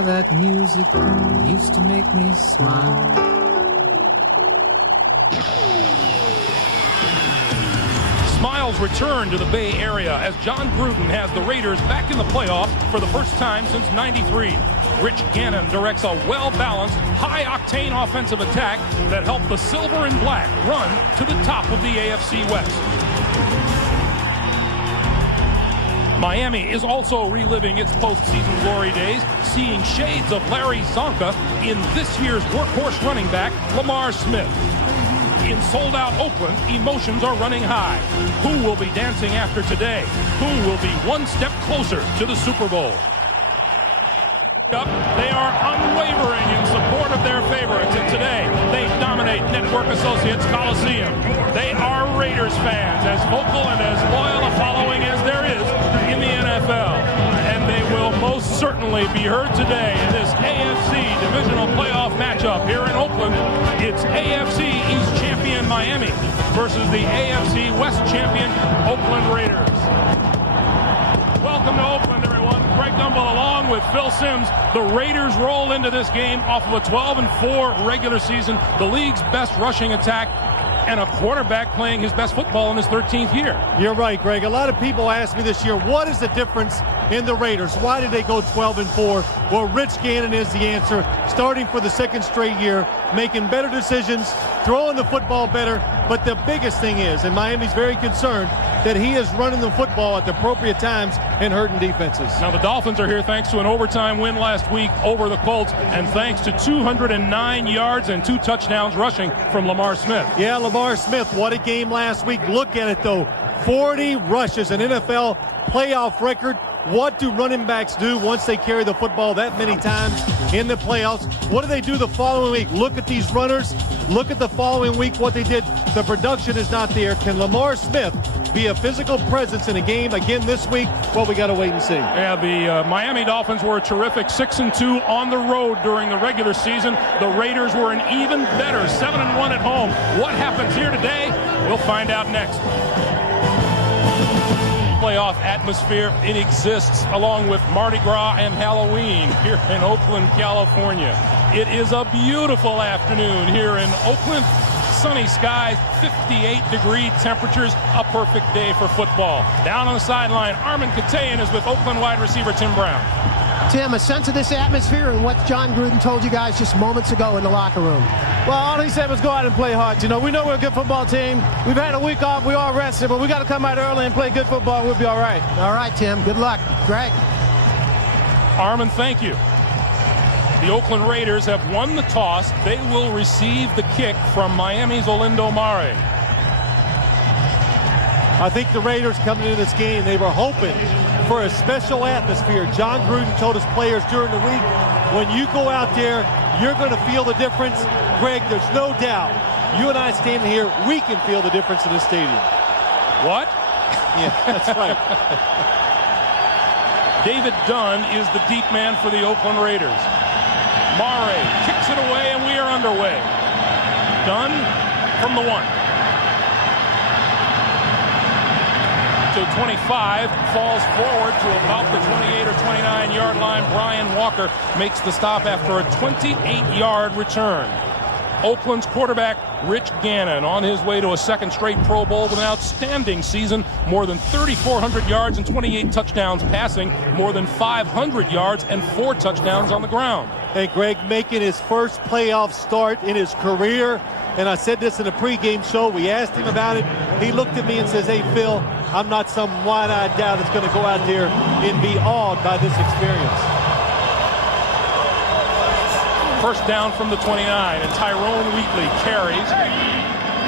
how that music used to make me smile. Smiles return to the Bay Area as John Gruden has the Raiders back in the playoffs for the first time since '93. Rich Gannon directs a well-balanced, high-octane offensive attack that helped the silver and black run to the top of the AFC West. Miami is also reliving its postseason glory days, seeing shades of Larry Zonka in this year's workhorse running back, Lamar Smith. In sold-out Oakland, emotions are running high. Who will be dancing after today? Who will be one step closer to the Super Bowl? They are unwavering in support of their favorites, and today they dominate Network Associates Coliseum. They are Raiders fans, as vocal and as loyal a following as there is in the NFL. And they will most certainly be heard today in this AFC Divisional playoff matchup here in Oakland. It's AFC East champion Miami versus the AFC West champion Oakland Raiders. Welcome to Oakland, everyone. Greg Gumbel along with Phil Simms. The Raiders roll into this game off of a 12-4 regular season, the league's best rushing attack, and a quarterback playing his best football in his 13th year. You're right, Greg. A lot of people ask me this year, what is the difference in the Raiders? Why did they go 12-4? Well, Rich Gannon is the answer, starting for the second straight year, making better decisions, throwing the football better. But the biggest thing is, and Miami's very concerned, that he is running the football at the appropriate times and hurting defenses. Now the Dolphins are here thanks to an overtime win last week over the Colts, and thanks to 209 yards and 2 touchdowns rushing from Lamar Smith. Yeah, Lamar Smith, what a game last week. Look at it, though. 40 rushes, an NFL playoff record. What do running backs do once they carry the football that many times in the playoffs? What do they do the following week? Look at these runners. Look at the following week, what they did. The production is not there. Can Lamar Smith be a physical presence in a game again this week? Well, we got to wait and see. Yeah, the Miami Dolphins were a terrific 6-2 on the road during the regular season. The Raiders were an even better 7-1 at home. What happens here today? We'll find out next. Playoff atmosphere, it exists along with Mardi Gras and Halloween here in Oakland, California. It is a beautiful afternoon here in Oakland. Sunny skies, 58-degree temperatures, a perfect day for football. Down on the sideline, Armin Katayan is with Oakland wide receiver Tim Brown. Tim, a sense of this atmosphere and what John Gruden told you guys just moments ago in the locker room. Well, all he said was go out and play hard. You know, we know we're a good football team. We've had a week off. We all rested, but we got to come out early and play good football, and we'll be all right. All right, Tim. Good luck. Greg. Armin, thank you. The Oakland Raiders have won the toss. They will receive the kick from Miami's Olindo Mare. I think the Raiders coming into this game, they were hoping for a special atmosphere. John Gruden told his players during the week, when you go out there, you're going to feel the difference. Greg, there's no doubt. You and I standing here, we can feel the difference in this stadium. What? Yeah, that's right. David Dunn is the deep man for the Oakland Raiders. Mare kicks it away, and we are underway. Dunn from the 1. To 25, falls forward to about the 28 or 29-yard line. Brian Walker makes the stop after a 28-yard return. Oakland's quarterback, Rich Gannon, on his way to a second straight Pro Bowl with an outstanding season. More than 3,400 yards and 28 touchdowns passing. More than 500 yards and 4 touchdowns on the ground. Hey, Greg, making his first playoff start in his career. And I said this in a pregame show. We asked him about it. He looked at me and says, hey, Phil, I'm not some wide-eyed guy that's going to go out there and be awed by this experience. First down from the 29, and Tyrone Wheatley carries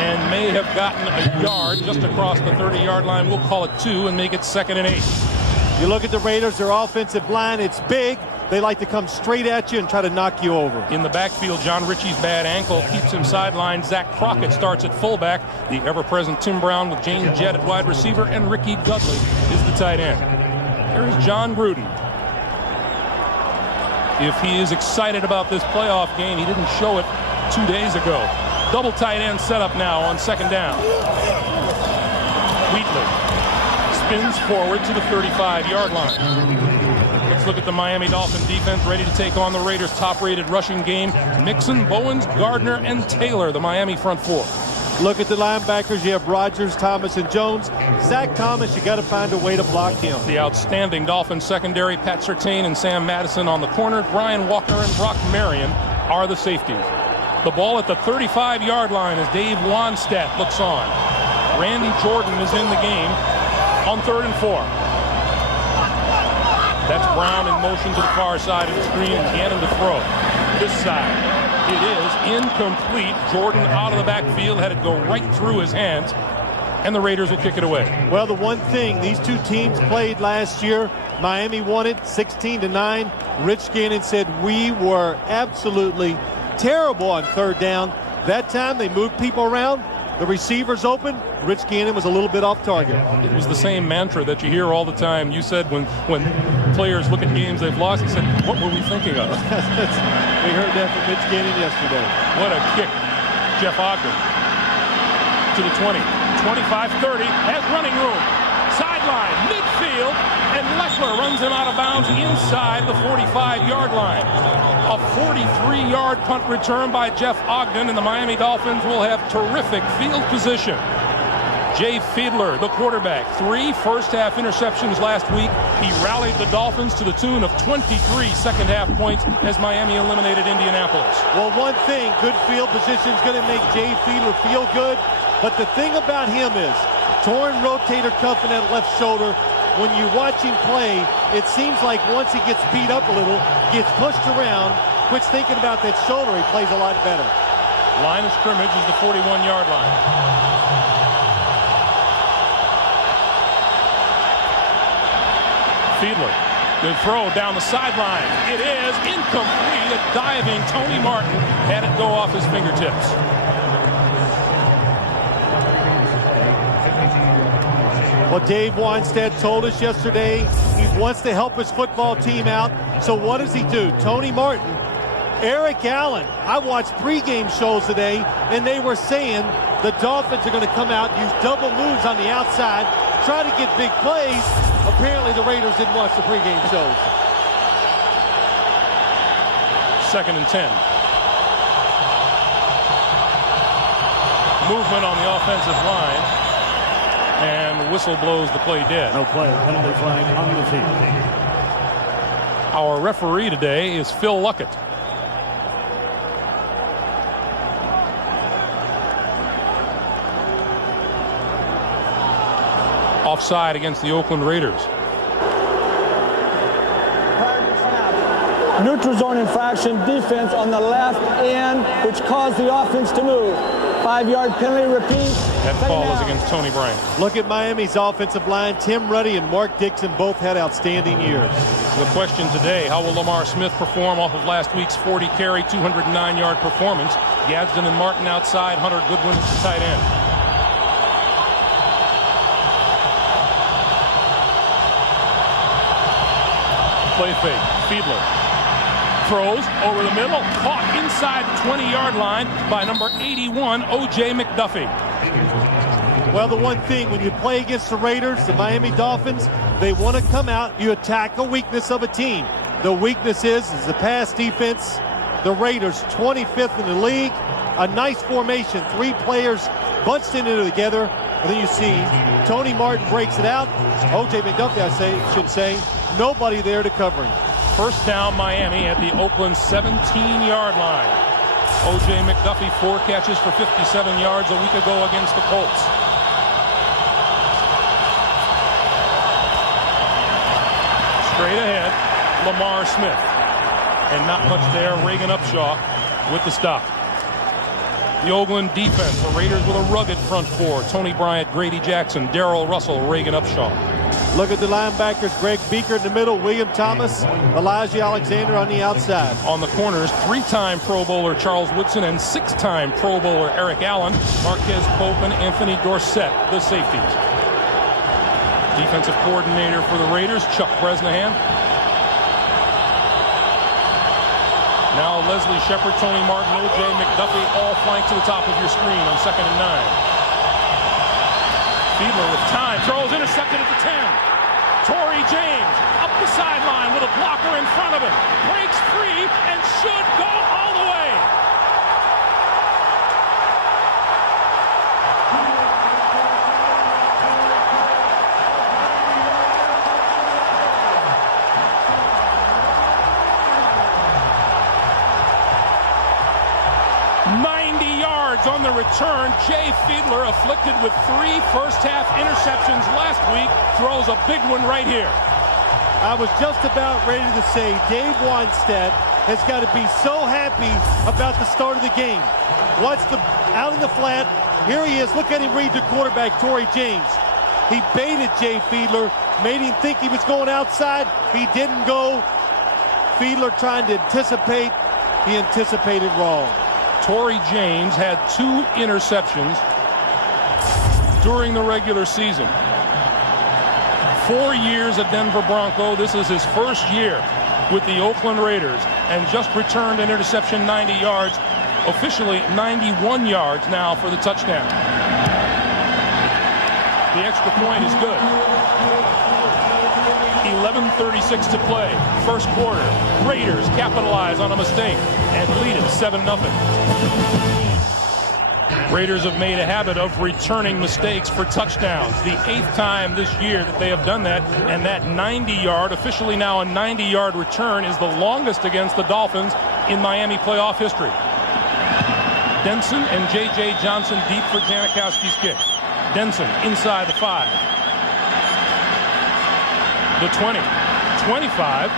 and may have gotten a yard just across the 30-yard line. We'll call it 2 and make it 2nd and 8. You look at the Raiders, their offensive line, it's big. They like to come straight at you and try to knock you over. In the backfield, John Ritchie's bad ankle keeps him sidelined. Zach Crockett starts at fullback. The ever-present Tim Brown with James Jett at wide receiver, and Ricky Dudley is the tight end. Here's John Gruden. If he is excited about this playoff game, he didn't show it 2 days ago. Double tight end setup now on 2nd down. Wheatley spins forward to the 35-yard line. Let's look at the Miami Dolphin defense ready to take on the Raiders' top-rated rushing game. Mixon, Bowens, Gardner, and Taylor, the Miami front four. Look at the linebackers. You have Rodgers, Thomas, and Jones. Zach Thomas, you got to find a way to block him. The outstanding Dolphins secondary, Pat Surtain and Sam Madison on the corner. Brian Walker and Brock Marion are the safeties. The ball at the 35-yard line as Dave Wanstedt looks on. Randy Jordan is in the game on 3rd and 4. That's Brown in motion to the far side of the screen and Gannon to throw. This side. It is incomplete. Jordan out of the backfield, had it go right through his hands, and the Raiders will kick it away. Well, the one thing, these two teams played last year. Miami won it 16-9. Rich Gannon said we were absolutely terrible on 3rd down. That time they moved people around. The receivers open. Rich Gannon was a little bit off target. It was the same mantra that you hear all the time. You said when players look at games they've lost, he said, what were we thinking of? We heard that from Rich Gannon yesterday. What a kick. Jeff Ogden to the 20. 25-30 has running room. Sideline, midfield, and Lechler runs him out of bounds inside the 45-yard line. A 43-yard punt return by Jeff Ogden, and the Miami Dolphins will have terrific field position. Jay Fiedler, the quarterback, 3 first-half interceptions last week. He rallied the Dolphins to the tune of 23 second-half points as Miami eliminated Indianapolis. Well, one thing, good field position is going to make Jay Fiedler feel good, but the thing about him is torn rotator cuff in that left shoulder. When you watch him play, it seems like once he gets beat up a little, gets pushed around, quits thinking about that shoulder, he plays a lot better. Line of scrimmage is the 41-yard line. Fiedler, good throw down the sideline. It is incomplete. A diving Tony Martin had it go off his fingertips. Well, Dave Wanstedt told us yesterday he wants to help his football team out. So what does he do? Tony Martin, Eric Allen. I watched pregame shows today, and they were saying the Dolphins are going to come out, use double moves on the outside, try to get big plays. Apparently the Raiders didn't watch the pregame shows. 2nd and 10. Movement on the offensive line. And whistle blows the play dead. No play, penalty flag on the field. Our referee today is Phil Luckett. Offside against the Oakland Raiders. Neutral zone infraction, defense on the left end, which caused the offense to move. 5-yard penalty, repeat. That call is against Tony Bryant. Look at Miami's offensive line. Tim Ruddy and Mark Dixon both had outstanding years. The question today, how will Lamar Smith perform off of last week's 40-carry, 209-yard performance? Gadsden and Martin outside, Hunter Goodwin at the tight end. Play fake, Fiedler. Throws over the middle, caught inside the 20-yard line by number 81, O.J. McDuffie. Well, the one thing, when you play against the Raiders, the Miami Dolphins, they want to come out, you attack a weakness of a team. The weakness is the pass defense. The Raiders, 25th in the league. A nice formation, 3 players bunched into together. And then you see Tony Martin breaks it out. O.J. McDuffie, should say, nobody there to cover him. First down, Miami at the Oakland 17-yard line. O.J. McDuffie, 4 catches for 57 yards a week ago against the Colts. Straight ahead, Lamar Smith. And not much there, Reagan Upshaw with the stop. The Oakland defense, the Raiders with a rugged front four. Tony Bryant, Grady Jackson, Darrell Russell, Reagan Upshaw. Look at the linebackers, Greg Beaker in the middle, William Thomas, Elijah Alexander on the outside. On the corners, 3-time Pro Bowler Charles Woodson and 6-time Pro Bowler Eric Allen, Marquez Pope and Anthony Dorsett, the safeties. Defensive coordinator for the Raiders, Chuck Bresnahan. Now Leslie Shepard, Tony Martin, O.J. McDuffie, all flanked to the top of your screen on 2nd and 9. Fiedler with time, throws intercepted at the 10. Torrey James up the sideline with a blocker in front of him. Breaks free and should go all the way. On the return, Jay Fiedler, afflicted with 3 first-half interceptions last week, throws a big one right here. I was just about ready to say Dave Wannstedt has got to be so happy about the start of the game. Watch out in the flat. Here he is. Look at him read the quarterback, Torrey James. He baited Jay Fiedler, made him think he was going outside. He didn't go. Fiedler trying to anticipate. He anticipated wrong. Torrey James had 2 interceptions during the regular season. 4 years at Denver Bronco. This is his first year with the Oakland Raiders, and just returned an interception 90 yards, officially 91 yards now for the touchdown. The extra point is good. 11:36 to play, first quarter. Raiders capitalize on a mistake and lead it 7-0. Raiders have made a habit of returning mistakes for touchdowns. The 8th time this year that they have done that, and that 90-yard, officially now a 90-yard return, is the longest against the Dolphins in Miami playoff history. Denson and J.J. Johnson deep for Janikowski's kick. Denson inside the 5. The 20, 25,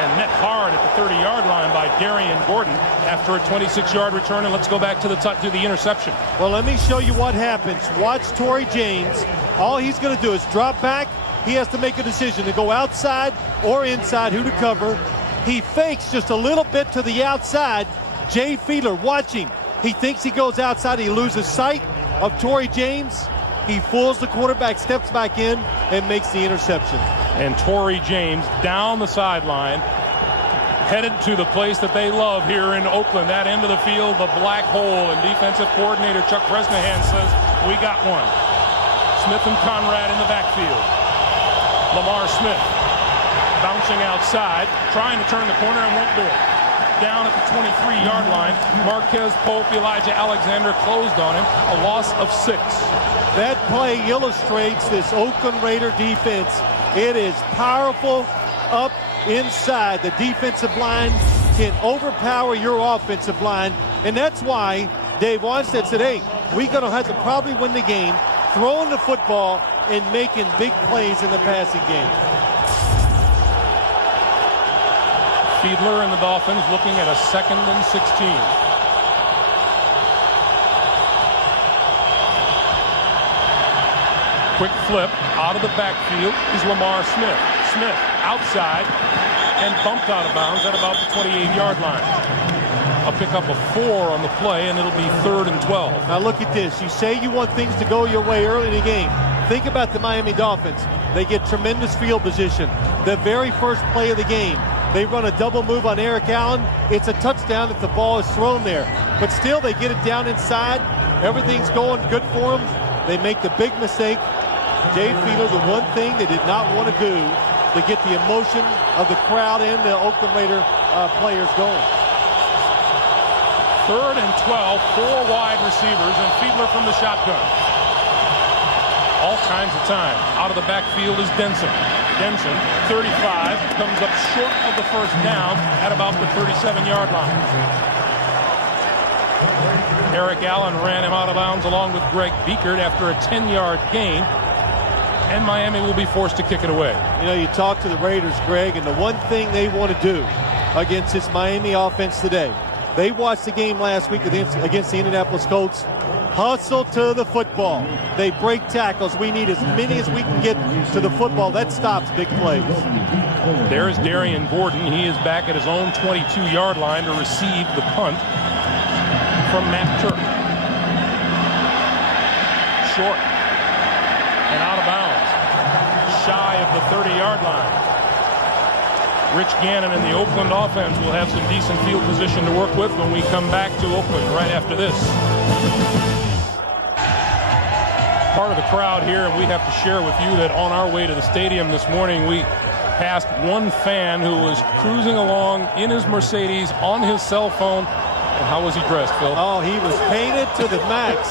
and net hard at the 30-yard line by Darian Gordon after a 26-yard return. And let's go back to the interception. Well, let me show you what happens. Watch Torrey James. All he's going to do is drop back. He has to make a decision to go outside or inside, who to cover. He fakes just a little bit to the outside. Jay Fiedler, watch him. He thinks he goes outside. He loses sight of Torrey James. He fools the quarterback, steps back in, and makes the interception. And Torrey James down the sideline, headed to the place that they love here in Oakland, that end of the field, the black hole. And defensive coordinator Chuck Bresnahan says, we got one. Smith and Conrad in the backfield. Lamar Smith bouncing outside, trying to turn the corner and won't do it. Down at the 23-yard line, Marquez Pope, Elijah Alexander closed on him, a loss of 6. That play illustrates this Oakland Raider defense. It is powerful up inside. The defensive line can overpower your offensive line, and that's why Dave Wannstedt said, hey, we're going to have to probably win the game throwing the football and making big plays in the passing game. Fiedler and the Dolphins looking at a 2nd and 16. Quick flip out of the backfield is Lamar Smith. Smith outside and bumped out of bounds at about the 28-yard line. I'll pick up a 4 on the play, and it'll be 3rd and 12. Now look at this. You say you want things to go your way early in the game. Think about the Miami Dolphins. They get tremendous field position. The very first play of the game, they run a double move on Eric Allen. It's a touchdown if the ball is thrown there. But still, they get it down inside. Everything's going good for them. They make the big mistake. Jay Fiedler, the one thing they did not want to do to get the emotion of the crowd and the Oakland Raider players going. 3rd and 12, 4 wide receivers, and Fiedler from the shotgun. All kinds of time. Out of the backfield is Denson. Denson, 35, comes up short of the first down at about the 37-yard line. Eric Allen ran him out of bounds along with Greg Biekert after a 10-yard gain. And Miami will be forced to kick it away. You know, you talk to the Raiders, Greg, and the one thing they want to do against this Miami offense today, they watched the game last week against the Indianapolis Colts. Hustle to the football. They break tackles. We need as many as we can get to the football. That stops big plays. There's Darian Gordon. He is back at his own 22-yard line to receive the punt from Matt Turk. Short and out of bounds. Shy of the 30-yard line. Rich Gannon and the Oakland offense will have some decent field position to work with when we come back to Oakland right after this. part of the crowd here, and we have to share with you that on our way to the stadium this morning, we passed one fan who was cruising along in his Mercedes on his cell phone. And how was he dressed, Phil? Oh, he was painted to the max.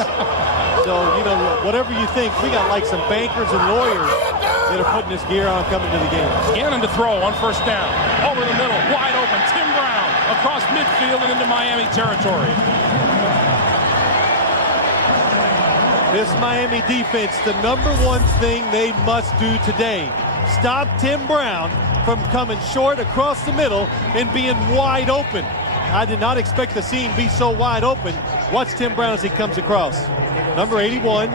So, you know, whatever you think, we got like some bankers and lawyers that are putting this gear on coming to the game. Gannon to throw on first down. Over the middle, wide open. Tim Brown across midfield and into Miami territory. This Miami defense, the number one thing they must do today, stop Tim Brown from coming short across the middle and being wide open. I did not expect to see him be so wide open. Watch Tim Brown as he comes across. Number 81.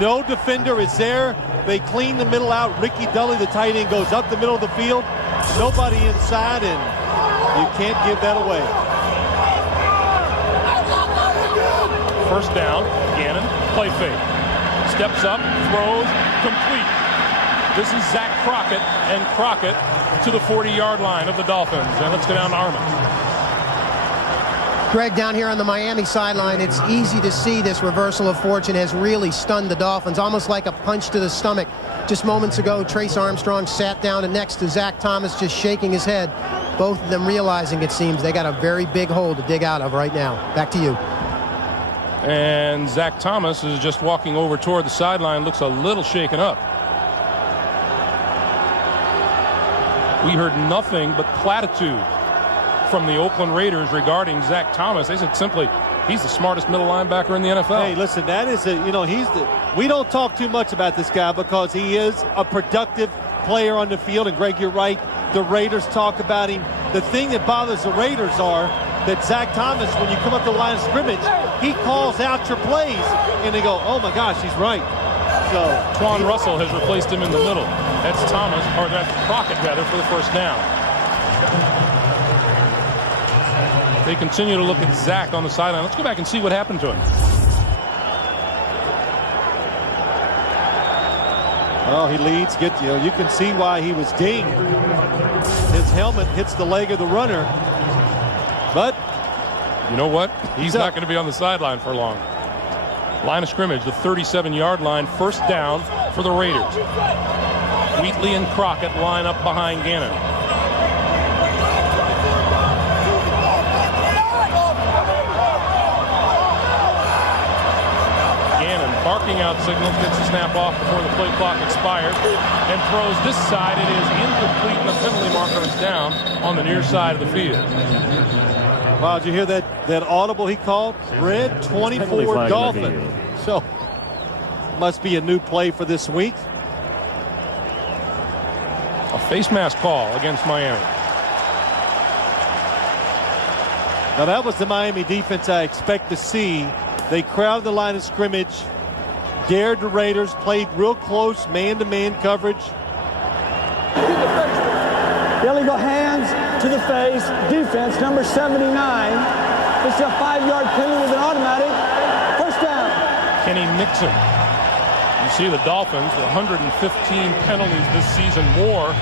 No defender is there. They clean the middle out. Ricky Dully, the tight end, goes up the middle of the field. Nobody inside, and you can't give that away. First down, Gannon, play fake. Steps up, throws, complete. This is Zach Crockett, and Crockett to the 40-yard line of the Dolphins. And let's go down to Armin. Greg, down here on the Miami sideline, it's easy to see this reversal of fortune has really stunned the Dolphins, almost like a punch to the stomach. Just moments ago, Trace Armstrong sat down and next to Zach Thomas, just shaking his head. Both of them realizing, it seems, they got a very big hole to dig out of right now. Back to you. And Zach Thomas is just walking over toward the sideline, looks a little shaken up. We heard nothing but platitude from the Oakland Raiders regarding Zach Thomas. They said simply, he's the smartest middle linebacker in the NFL. Hey, listen, that is we don't talk too much about this guy because he is a productive player on the field. And Greg, you're right. The Raiders talk about him. The thing that bothers the Raiders are that Zach Thomas, when you come up the line of scrimmage, he calls out your plays, and they go, oh my gosh, he's right. So Twan Russell has replaced him in the middle. That's Thomas, or that's Crockett rather, for the first down. They continue to look at Zach on the sideline. Let's go back and see what happened to him. Oh, he leads. You can see why he was dinged. His helmet hits the leg of the runner. But you know what? He's not going to be on the sideline for long. Line of scrimmage, the 37-yard line, first down for the Raiders. Wheatley and Crockett line up behind Gannon. Gannon barking out signals, gets the snap off before the play clock expires, and throws this side. It is incomplete, and the penalty marker is down on the near side of the field. Wow, did you hear that audible he called? Red 24 Dolphin. So, must be a new play for this week. A face mask call against Miami. Now, that was the Miami defense I expect to see. They crowded the line of scrimmage, dared the Raiders, played real close man-to-man coverage. The illegal hands to the face, defense, number 79. This is a 5-yard penalty with an automatic. First down. Kenny Nixon. You see the Dolphins with 115 penalties this season, more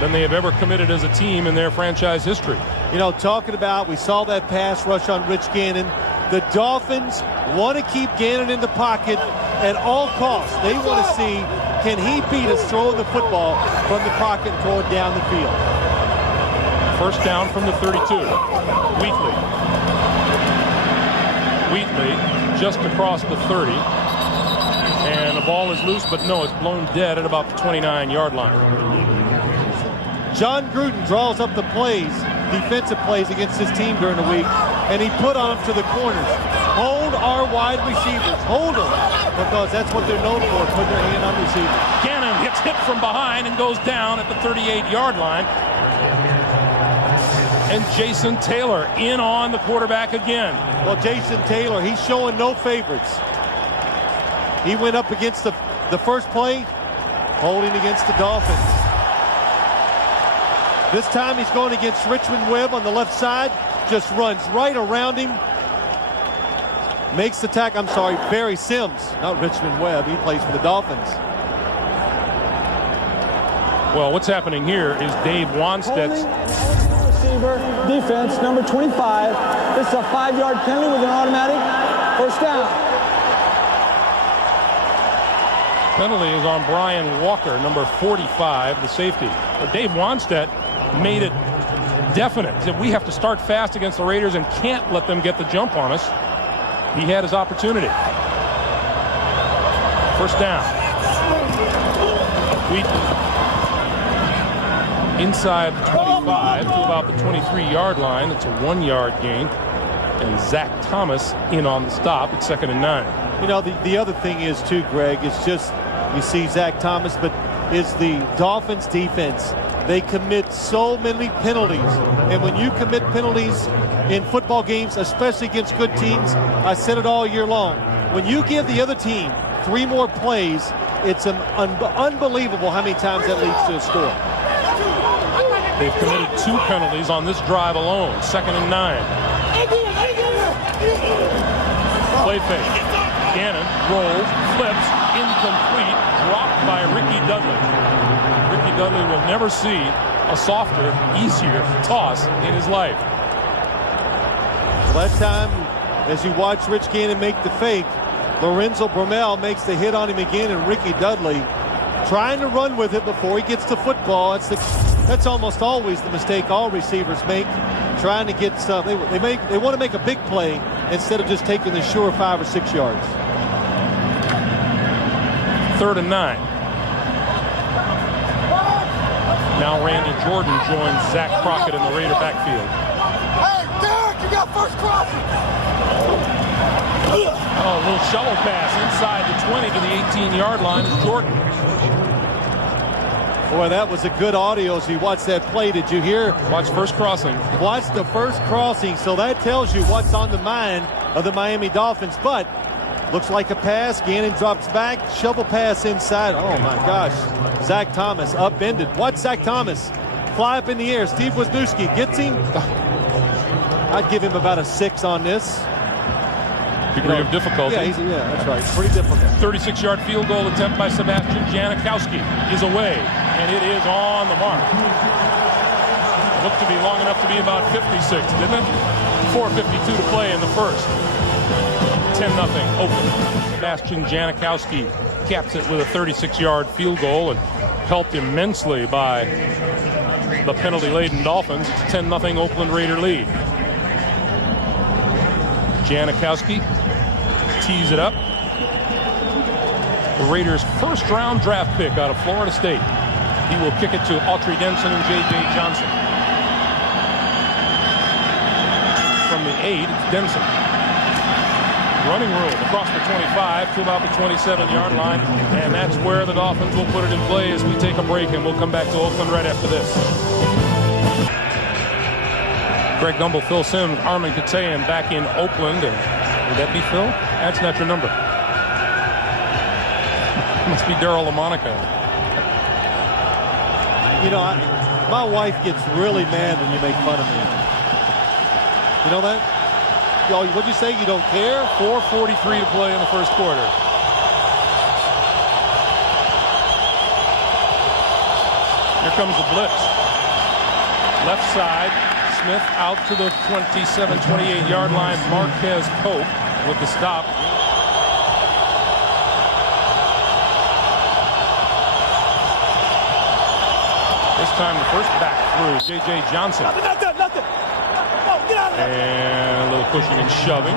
than they have ever committed as a team in their franchise history. You know, talking about, we saw that pass rush on Rich Gannon. The Dolphins want to keep Gannon in the pocket at all costs. They want to see, can he beat us throwing the football from the pocket and throw it down the field. First down from the 32. Wheatley just across the 30. And the ball is loose, but no, it's blown dead at about the 29-yard line. John Gruden draws up the plays, defensive plays against his team during the week, and he put on them to the corners. Hold our wide receivers. Hold them, because that's what they're known for, putting their hand on receivers. Gannon gets hit from behind and goes down at the 38-yard line. And Jason Taylor in on the quarterback again. Well, Jason Taylor, he's showing no favorites. He went up against the first play, holding against the Dolphins. This time he's going against Richmond Webb on the left side, just runs right around him. Makes the tackle, Barry Sims, not Richmond Webb. He plays for the Dolphins. Well, what's happening here is Dave Wanstead's receiver, defense, number 25. This is a 5-yard penalty with an automatic. First down. penalty is on Brian Walker, number 45, the safety. But Dave Wanstead made it definite. He said, we have to start fast against the Raiders and can't let them get the jump on us. He had his opportunity. First down. Inside the 25 to about the 23-yard line. It's a 1-yard gain. And Zach Thomas in on the stop at 2nd and 9. You know, the other thing is, too, Greg, it's just you see Zach Thomas, but is the Dolphins defense. They commit so many penalties. And when you commit penalties in football games, especially against good teams, I said it all year long, when you give the other team 3 more plays, it's unbelievable how many times that leads to a score. They've committed 2 penalties on this drive alone. 2nd and 9. Play fake. Gannon rolls, flips, incomplete, dropped by Ricky Dudley. Ricky Dudley will never see a softer, easier toss in his life. Well, that time, as you watch Rich Gannon make the fake, Lorenzo Bromell makes the hit on him again, and Ricky Dudley trying to run with it before he gets the football. That's almost always the mistake all receivers make, trying to get some. They want to make a big play instead of just taking the sure 5 or 6 yards. 3rd and 9. Now Randy Jordan joins Zach Crockett in the Raider backfield. Hey, Derek, you got first crossing. Oh, a little shovel pass inside the 20 to the 18-yard line is Jordan. Boy, that was a good audio as you watch that play. Did you hear? Watch first crossing. Watch the first crossing. So that tells you what's on the mind of the Miami Dolphins. But looks like a pass. Gannon drops back. Shovel pass inside. Oh, my gosh. Zach Thomas upended. Watch Zach Thomas fly up in the air. Steve Wisniewski gets him. I'd give him about a 6 on this. Degree of difficulty. Yeah, that's right. Pretty difficult. 36-yard field goal attempt by Sebastian Janikowski is away, and it is on the mark. It looked to be long enough to be about 56, didn't it? 4:52 to play in the first. 10-0 Oakland. Sebastian Janikowski caps it with a 36-yard field goal and helped immensely by the penalty-laden Dolphins. It's a 10-0 Oakland Raider lead. Janikowski tees it up. The Raiders' first-round draft pick out of Florida State. He will kick it to Autry Denson and J.J. Johnson. From the 8, it's Denson. Running room across the 25 to about the 27-yard line, and that's where the Dolphins will put it in play as we take a break, and we'll come back to Oakland right after this. Greg Gumbel, Phil Simms, Armin Katayan back in Oakland. And would that be Phil? That's not your number. Must be Daryl LaMonica. You know, my wife gets really mad when you make fun of me. You know that? What'd you say? You don't care? 4:43 to play in the first quarter. Here comes the blitz. Left side. Smith out to the 27, 28-yard line. Marquez Pope with the stop. This time the first back through, J.J. Johnson. Nothing. Oh, get out of there. And a little pushing and shoving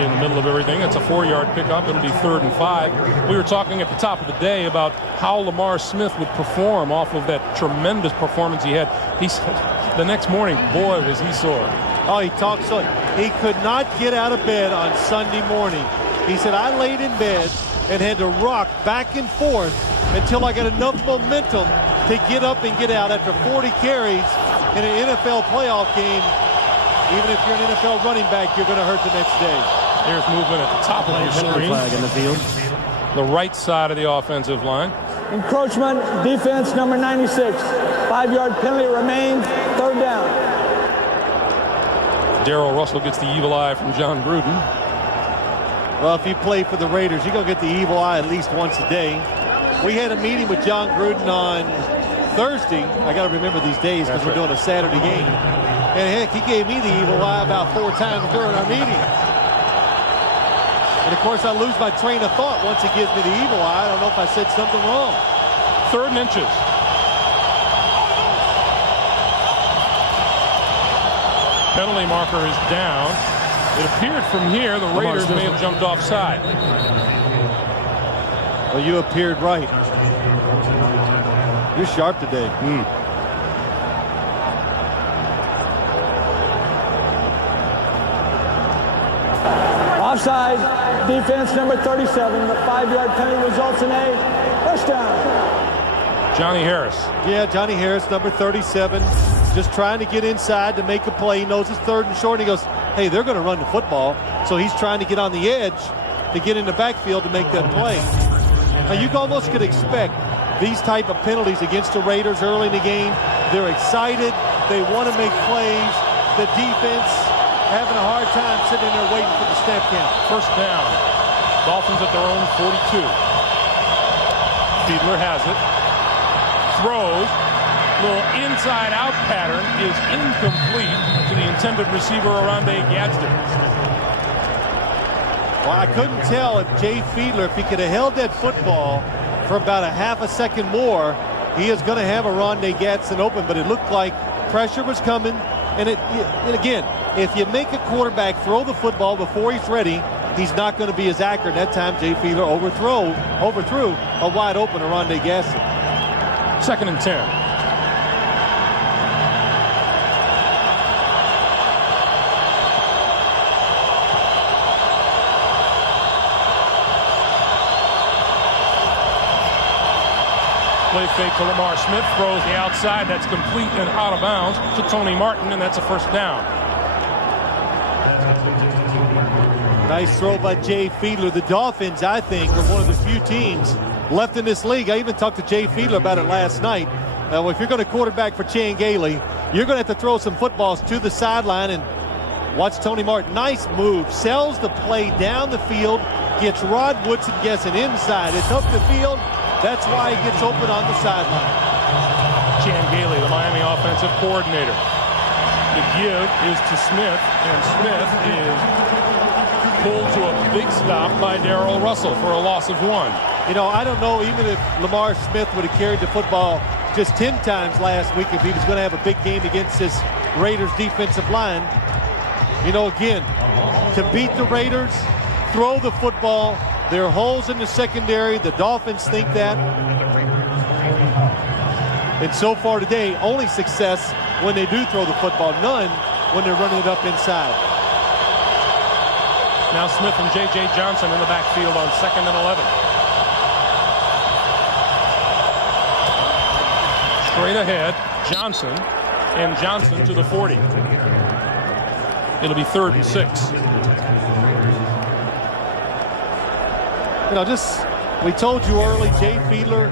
in the middle of everything. It's a 4-yard pickup. It'll be 3rd and 5. We were talking at the top of the day about how Lamar Smith would perform off of that tremendous performance he had. He said the next morning, boy, was he sore. Oh, he talked so. He could not get out of bed on Sunday morning. He said, I laid in bed and had to rock back and forth until I got enough momentum to get up and get out. After 40 carries in an NFL playoff game, even if you're an NFL running back, you're going to hurt the next day. Here's movement at the top of your screen. Flag in the field. The right side of the offensive line. Encroachment, defense number 96. 5-yard penalty remains. 3rd down. Darrell Russell gets the evil eye from John Gruden. Well, if you play for the Raiders, you're going to get the evil eye at least once a day. We had a meeting with John Gruden on Thursday. I got to remember these days because we're doing a Saturday game. And heck, he gave me the evil eye about 4 times during our meeting. And, of course, I lose my train of thought once he gives me the evil eye. I don't know if I said something wrong. 3rd and inches. Penalty marker is down. It appeared from here the Raiders may have jumped offside. Well, you appeared right. You're sharp today. Offside, defense number 37. The 5-yard penalty results in a first down. Johnny Harris. Yeah, Johnny Harris, number 37, just trying to get inside to make a play. He knows it's 3rd and short, and he goes, hey, they're going to run the football. So he's trying to get on the edge to get in the backfield to make that play. Now, you almost could expect these type of penalties against the Raiders early in the game. They're excited. They want to make plays. The defense having a hard time sitting there waiting for the snap count. First down. Dolphins at their own 42. Fiedler has it. Throws. Little inside-out pattern is incomplete to the intended receiver, Oronde Gadsden. Well, I couldn't tell if Jay Fiedler, if he could have held that football for about a half a second more, he is going to have Oronde Gadsden open, but it looked like pressure was coming. And again, if you make a quarterback throw the football before he's ready, he's not going to be as accurate. That time, Jay Fiedler overthrew a wide open Oronde Gadsden. 2nd and 10. Play fake to Lamar Smith, throws the outside. That's complete and out of bounds to Tony Martin, and that's a first down. Nice throw by Jay Fiedler. The Dolphins, I think, are one of the few teams left in this league. I even talked to Jay Fiedler about it last night. If you're going to quarterback for Chan Gailey, you're going to have to throw some footballs to the sideline and watch Tony Martin. Nice move. Sells the play down the field, gets Rod Woodson guessing inside. It's up the field. That's why he gets open on the sideline. Chan Gailey, the Miami offensive coordinator. The give is to Smith, and Smith is pulled to a big stop by Darrell Russell for a loss of 1. You know, I don't know even if Lamar Smith would have carried the football just 10 times last week if he was going to have a big game against this Raiders defensive line. You know, again, to beat the Raiders, throw the football. There are holes in the secondary. The Dolphins think that. And so far today, only success when they do throw the football. None when they're running it up inside. Now Smith and J.J. Johnson in the backfield on 2nd and 11. Straight ahead, Johnson, and Johnson to the 40. It'll be 3rd and 6. You know, we told you early, Jay Fiedler,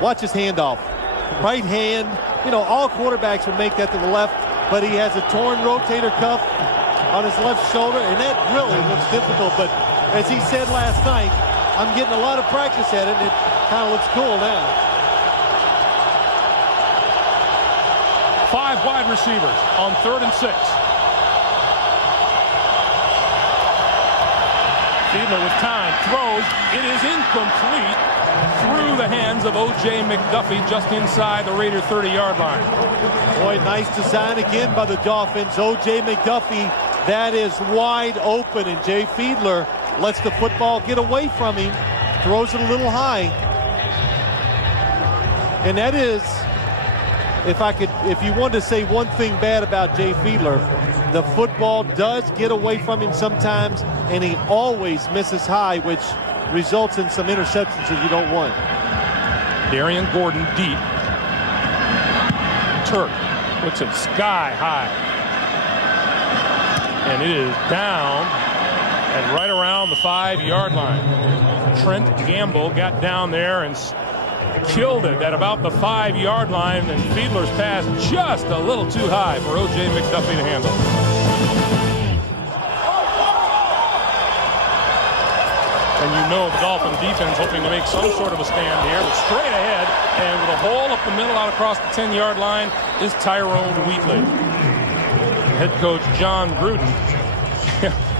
watch his handoff. Right hand, you know, all quarterbacks would make that to the left, but he has a torn rotator cuff on his left shoulder, and that really looks difficult. But as he said last night, I'm getting a lot of practice at it, and it kind of looks cool now. 5 wide receivers on 3rd and 6. Fiedler with time, throws, it is incomplete through the hands of O.J. McDuffie just inside the Raider 30-yard line. Boy, nice design again by the Dolphins. O.J. McDuffie, that is wide open, and Jay Fiedler lets the football get away from him, throws it a little high. And that is, if you wanted to say one thing bad about Jay Fiedler, the football does get away from him sometimes, and he always misses high, which results in some interceptions that you don't want. Darian Gordon deep. Turk puts it sky high. And it is down and right around the 5-yard line. Trent Gamble got down there and killed it at about the 5-yard line, and Fiedler's pass just a little too high for O.J. McDuffie to handle. And you know the Dolphin defense hoping to make some sort of a stand here, but straight ahead and with a hole up the middle out across the 10-yard line is Tyrone Wheatley. Head coach John Gruden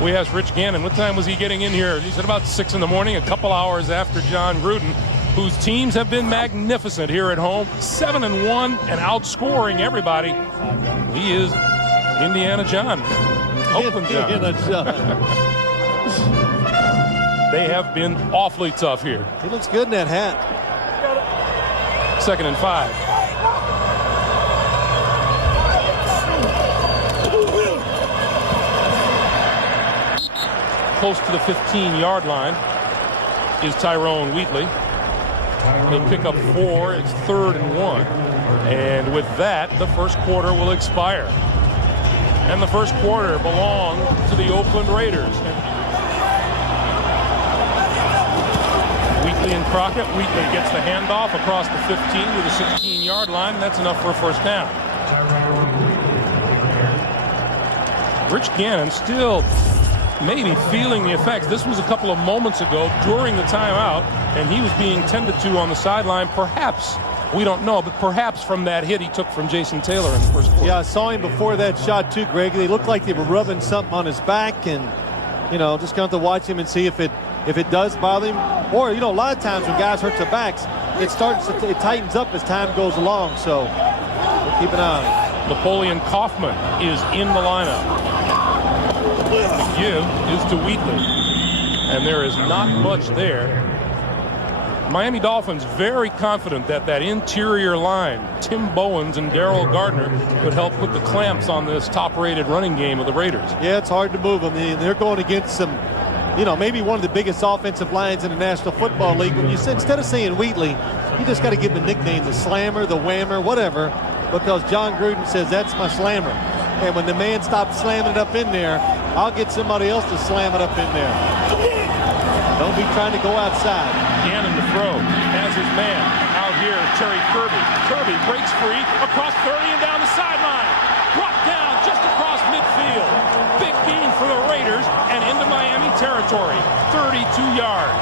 We asked Rich Gannon, what time was he getting in here? He said about 6 in the morning, a couple hours after John Gruden, whose teams have been magnificent here at home, 7-1 and outscoring everybody. He is Indiana John. Oakland John. Indiana John. They have been awfully tough here. He looks good in that hat. 2nd and 5. Close to the 15-yard line is Tyrone Wheatley. He'll pick up 4. It's 3rd and 1. And with that, the first quarter will expire. And the first quarter belongs to the Oakland Raiders. Wheatley and Crockett. Wheatley gets the handoff across the 15 to the 16-yard line. And that's enough for a first down. Rich Gannon still maybe feeling the effects. This was a couple of moments ago during the timeout, and he was being tended to on the sideline. Perhaps, we don't know, but perhaps from that hit he took from Jason Taylor in the first quarter. Yeah, I saw him before that shot too, Greg. They looked like they were rubbing something on his back, and just going to watch him and see if it does bother him. Or a lot of times when guys hurt their backs, it tightens up as time goes along. So we'll keep an eye on it. Napoleon Kaufman is in the lineup. The give is to Wheatley, and there is not much there. Miami Dolphins very confident that interior line, Tim Bowens and Darrell Gardner, could help put the clamps on this top-rated running game of the Raiders. Yeah, it's hard to move them. They're going against some, maybe one of the biggest offensive lines in the National Football League. When instead of saying Wheatley, you just got to give him a nickname, the Slammer, the Whammer, whatever, because John Gruden says that's my Slammer. And when the man stops slamming it up in there, I'll get somebody else to slam it up in there. Don't be trying to go outside. Gannon to throw. Has his man out here, Terry Kirby. Kirby breaks free across 30 and down the sideline. Brought down just across midfield. Big gain for the Raiders and into Miami territory. 32 yards.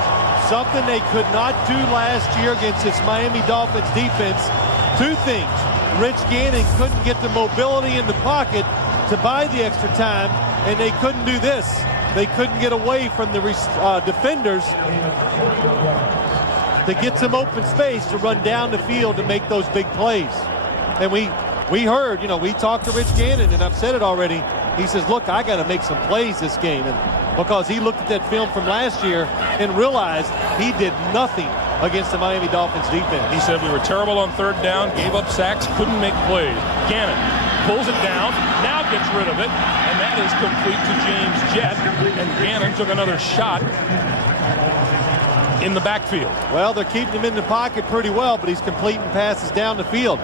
Something they could not do last year against this Miami Dolphins defense. 2 things. Rich Gannon couldn't get the mobility in the pocket to buy the extra time, and they couldn't do this. They couldn't get away from the defenders to get some open space to run down the field to make those big plays. And we heard, we talked to Rich Gannon, and I've said it already. He says, look, I got to make some plays this game. And because he looked at that film from last year and realized he did nothing against the Miami Dolphins defense. He said we were terrible on 3rd down, gave up sacks, couldn't make plays. Gannon pulls it down, now gets rid of it, and that is complete to James Jett. And Gannon took another shot in the backfield. Well, they're keeping him in the pocket pretty well, but he's completing passes down the field.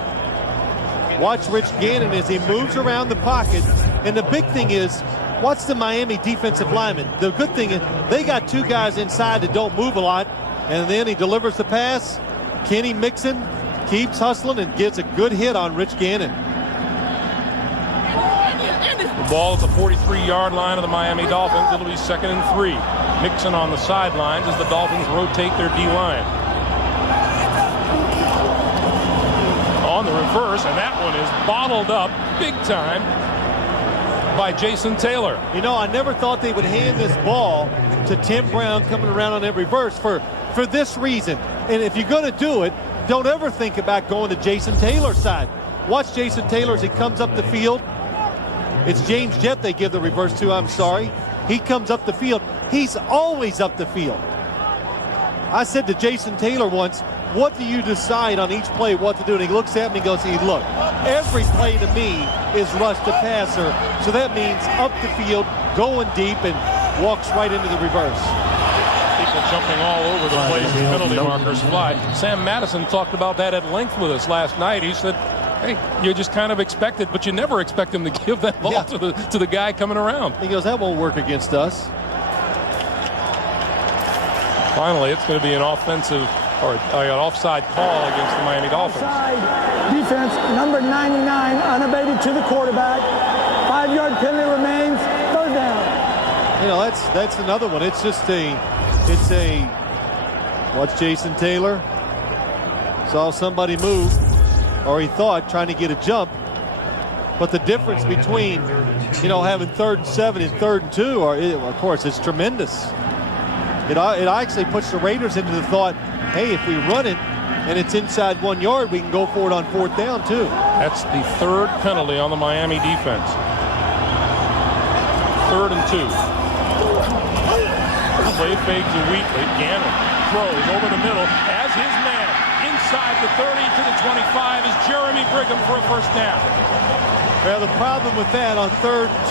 Watch Rich Gannon as he moves around the pocket. And the big thing is, watch the Miami defensive linemen. The good thing is they got 2 guys inside that don't move a lot. And then he delivers the pass. Kenny Mixon keeps hustling and gets a good hit on Rich Gannon. The ball at the 43-yard line of the Miami Dolphins. It'll be 2nd and 3. Mixon on the sidelines as the Dolphins rotate their D-line. On the reverse, and that one is bottled up big time by Jason Taylor. I never thought they would hand this ball to Tim Brown coming around on every verse for this reason. And if you're going to do it, don't ever think about going to Jason Taylor's side. Watch Jason Taylor as he comes up the field. It's James Jett they give the reverse to, I'm sorry. He comes up the field. He's always up the field. I said to Jason Taylor once, what do you decide on each play what to do? And he looks at me and goes, look, every play to me is rush to passer. So that means up the field, going deep, and walks right into the reverse. People jumping all over the place as penalty markers fly. Sam Madison talked about that at length with us last night. He said, hey, you just kind of expect it, but you never expect him to give that ball to the guy coming around. He goes, that won't work against us. Finally, it's going to be an offensive or an offside call against the Miami Dolphins. Offside defense, number 99, unabated to the quarterback. 5-yard penalty remains, 3rd down. That's another one. It's watch Jason Taylor. Saw somebody move, or he thought, trying to get a jump. But the difference between, having 3rd and 7 and 3rd and 2, of course, it's tremendous. It actually puts the Raiders into the thought, hey, if we run it and it's inside 1 yard, we can go for it on 4th down, too. That's the 3rd penalty on the Miami defense. 3rd and 2. Play fake to Wheatley. Gannon throws over the middle as his man inside the 30 to the 25 is Jeremy Brigham for a 1st down. Well, the problem with that on 3rd and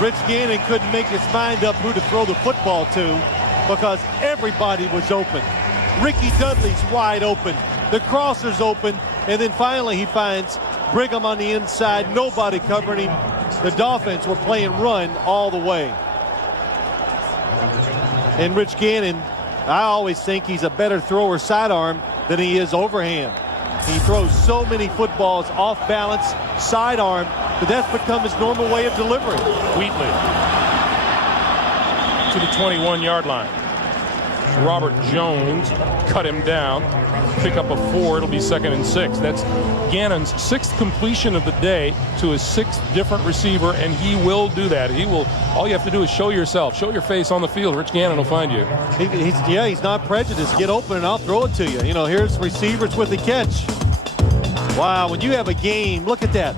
2, Rich Gannon couldn't make his mind up who to throw the football to because everybody was open. Ricky Dudley's wide open. The crosser's open. And then finally he finds Brigham on the inside. Nobody covering him. The Dolphins were playing run all the way. And Rich Gannon, I always think he's a better thrower sidearm than he is overhand. He throws so many footballs off balance, sidearm, but that's become his normal way of delivering. Wheatley to the 21-yard line. Robert Jones cut him down. Pick up a 4. It'll be 2nd and 6. That's Gannon's 6th completion of the day to his 6th different receiver, and he will do that. He will. All you have to do is show yourself, show your face on the field. Rich Gannon will find you. He's not prejudiced. Get open and I'll throw it to you. Here's receivers with the catch. Wow, when you have a game, look at that.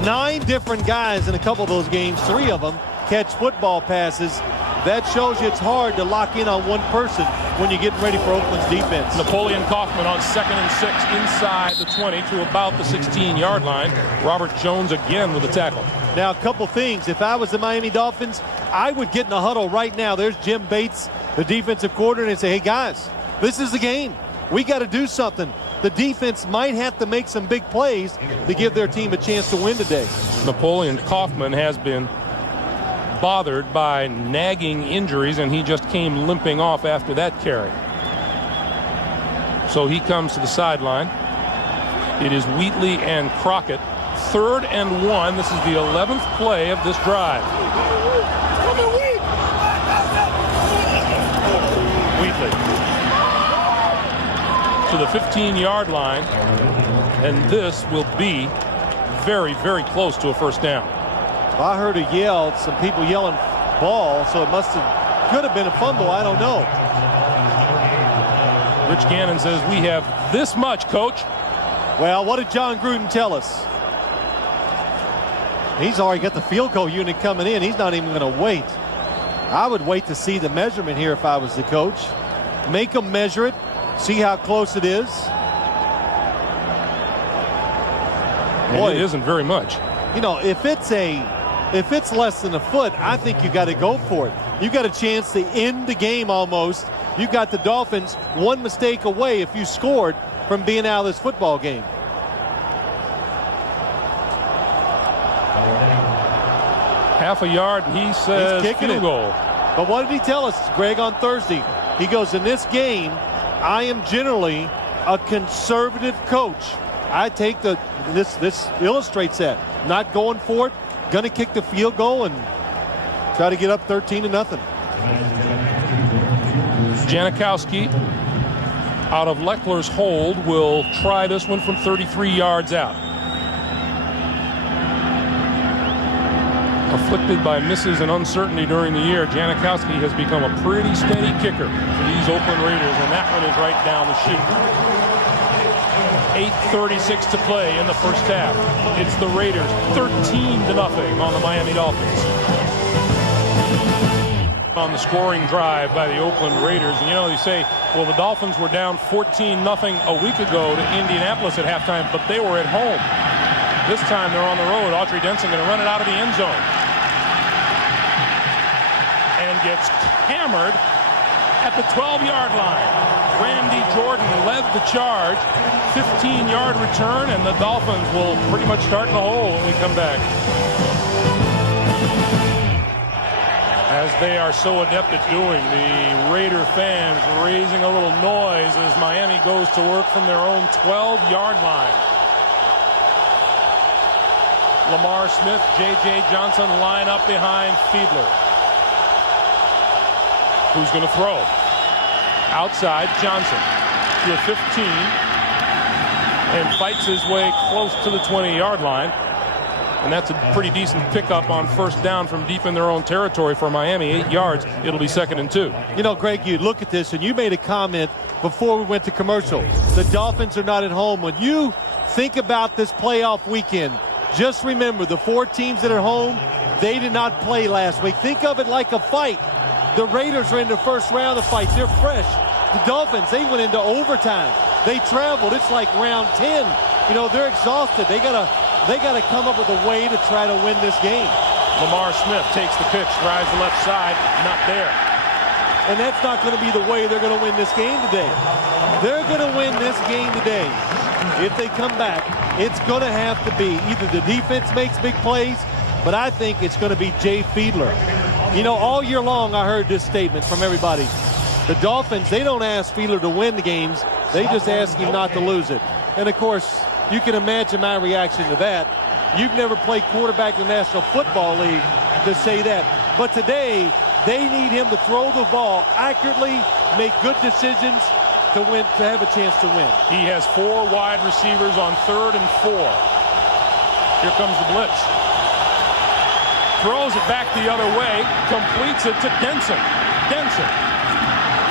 9 different guys in a couple of those games, 3 of them catch football passes. That shows you it's hard to lock in on one person when you're getting ready for Oakland's defense. Napoleon Kaufman on 2nd and 6 inside the 20 to about the 16-yard line. Robert Jones again with the tackle. Now, a couple things. If I was the Miami Dolphins, I would get in a huddle right now. There's Jim Bates, the defensive coordinator, and say, hey, guys, this is the game. We got to do something. The defense might have to make some big plays to give their team a chance to win today. Napoleon Kaufman has been bothered by nagging injuries, and he just came limping off after that carry. So he comes to the sideline. It is Wheatley and Crockett. 3rd and 1. This is the 11th play of this drive. Wheatley to the 15-yard line, and this will be very, very close to a 1st down. I heard a yell, some people yelling ball, so it could have been a fumble. I don't know. Rich Gannon says, we have this much, coach. Well, what did John Gruden tell us? He's already got the field goal unit coming in. He's not even going to wait. I would wait to see the measurement here if I was the coach. Make them measure it, see how close it is. Boy, it isn't very much. If it's less than a foot, I think you got to go for it. You got a chance to end the game almost. You got the Dolphins one mistake away if you scored from being out of this football game. Half a yard, he says, field goal. But what did he tell us, Greg, on Thursday? He goes, in this game, I am generally a conservative coach. I take this illustrates that. Not going for it, gonna kick the field goal and try to get up 13-0. Janikowski out of Leckler's hold will try this one from 33 yards out. Afflicted by misses and uncertainty during the year, Janikowski has become a pretty steady kicker for these Oakland Raiders, and that one is right down the chute. 8:36 to play in the 1st half. It's the Raiders 13-0 on the Miami Dolphins. On the scoring drive by the Oakland Raiders. And you say, well, the Dolphins were down 14-0 a week ago to Indianapolis at halftime, but they were at home. This time they're on the road. Autry Denson going to run it out of the end zone. And gets hammered at the 12-yard line. Randy Jordan led the charge. 15-yard return, and the Dolphins will pretty much start in the hole when we come back. As they are so adept at doing, the Raider fans raising a little noise as Miami goes to work from their own 12-yard line. Lamar Smith, J.J. Johnson line up behind Fiedler. Who's going to throw? Outside, Johnson to a 15 and fights his way close to the 20-yard line. and that's a pretty decent pickup on first down from deep in their own territory for Miami. 8 yards. It'll be 2nd and 2. You know, Greg, you look at this, and you made a comment before we went to commercial. The Dolphins are not at home. When you think about this playoff weekend, just remember the 4 teams that are home, they did not play last week. Think of it like a fight. The Raiders are in the first round of fights. They're fresh. The Dolphins, they went into overtime. They traveled. It's like round 10. You know, they're exhausted. They gotta come up with a way to try to win this game. Lamar Smith takes the pitch, drives the left side, not there. And that's not going to be the way they're going to win this game today. They're going to win this game today. If they come back, it's going to have to be either the defense makes big plays, but I think it's going to be Jay Fiedler. You know, all year long I heard this statement from everybody. The Dolphins, they don't ask Fiedler to win the games. They just ask him not to lose it. And, of course, you can imagine my reaction to that. You've never played quarterback in the National Football League to say that. But today, they need him to throw the ball accurately, make good decisions to win, to have a chance to win. He has 4 wide receivers on 3rd and 4. Here comes the blitz. Throws it back the other way, completes it to Denson.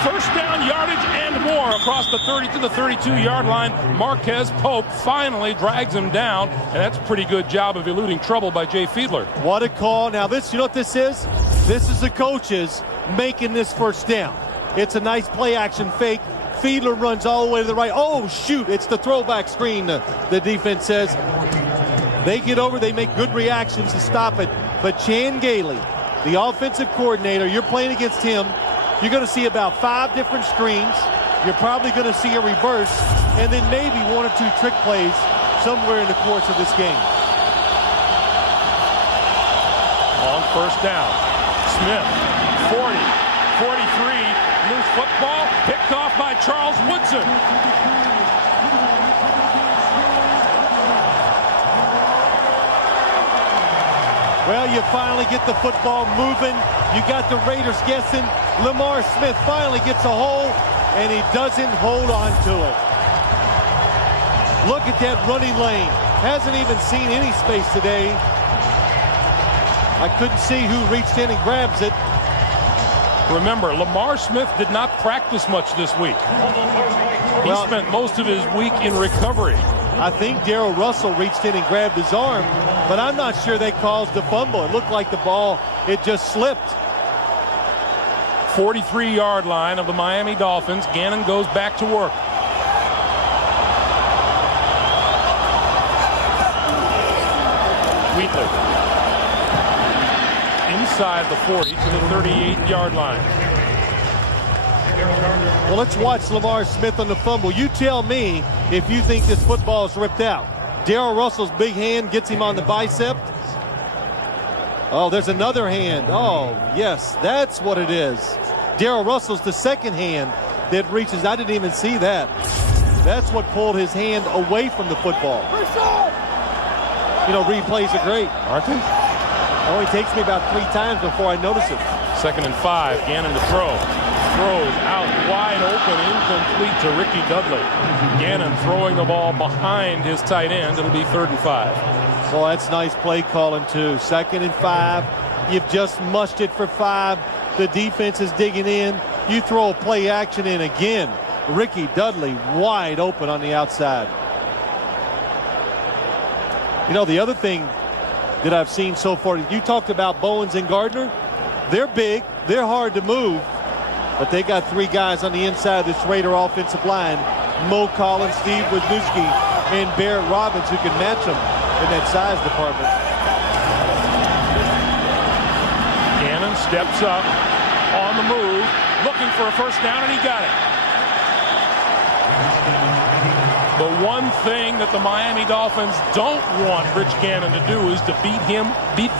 First down yardage and more across the 30 to the 32-yard line. Marquez Pope finally drags him down, and that's a pretty good job of eluding trouble by Jay Fiedler. What a call. Now this, you know what this is? This is the coaches making this first down. It's a nice play action fake. Fiedler runs all the way to the right. Oh, shoot, it's the throwback screen, the defense says. They get over, they make good reactions to stop it. But Chan Gailey, the offensive coordinator, you're playing against him. You're going to see about 5 different screens. You're probably going to see a reverse, and then maybe 1 or 2 trick plays somewhere in the course of this game. On first down, Smith, 40, 43, loose football, picked off by Charles Woodson. Well, you finally get the football moving. You got the Raiders guessing. Lamar Smith finally gets a hole, and he doesn't hold on to it. Look at that running lane. Hasn't even seen any space today. I couldn't see who reached in and grabs it. Remember, Lamar Smith did not practice much this week. He spent most of his week in recovery. I think Darryl Russell reached in and grabbed his arm, but I'm not sure they caused the fumble. It looked like the ball, it just slipped. 43-yard line of the Miami Dolphins. Gannon goes back to work. Wheatley. Inside the 40 to the 38-yard line. Well, let's watch Lamar Smith on the fumble. You tell me if you think this football is ripped out. Darryl Russell's big hand gets him on the bicep. Oh, there's another hand. Oh, yes, that's what it is. Darryl Russell's the second hand that reaches. I didn't even see that. That's what pulled his hand away from the football. You know, replays are great, aren't they? It only takes me about 3 times before I notice it. 2nd and 5, Gannon to throw. Throws out wide open, incomplete to Ricky Dudley. Gannon throwing the ball behind his tight end. It'll be 3rd and 5. Well, that's nice play calling too. 2nd and 5. You've just mushed it for 5. The defense is digging in. You throw a play action in again. Ricky Dudley wide open on the outside. You know, the other thing that I've seen so far, you talked about Bowens and Gardner. They're big. They're hard to move. But they got 3 guys on the inside of this Raider offensive line. Mo Collins, Steve Wisniewski, and Barrett Robbins, who can match them in that size department. Gannon steps up on the move, looking for a first down, and he got it. The one thing that the Miami Dolphins don't want Rich Gannon to do is to beat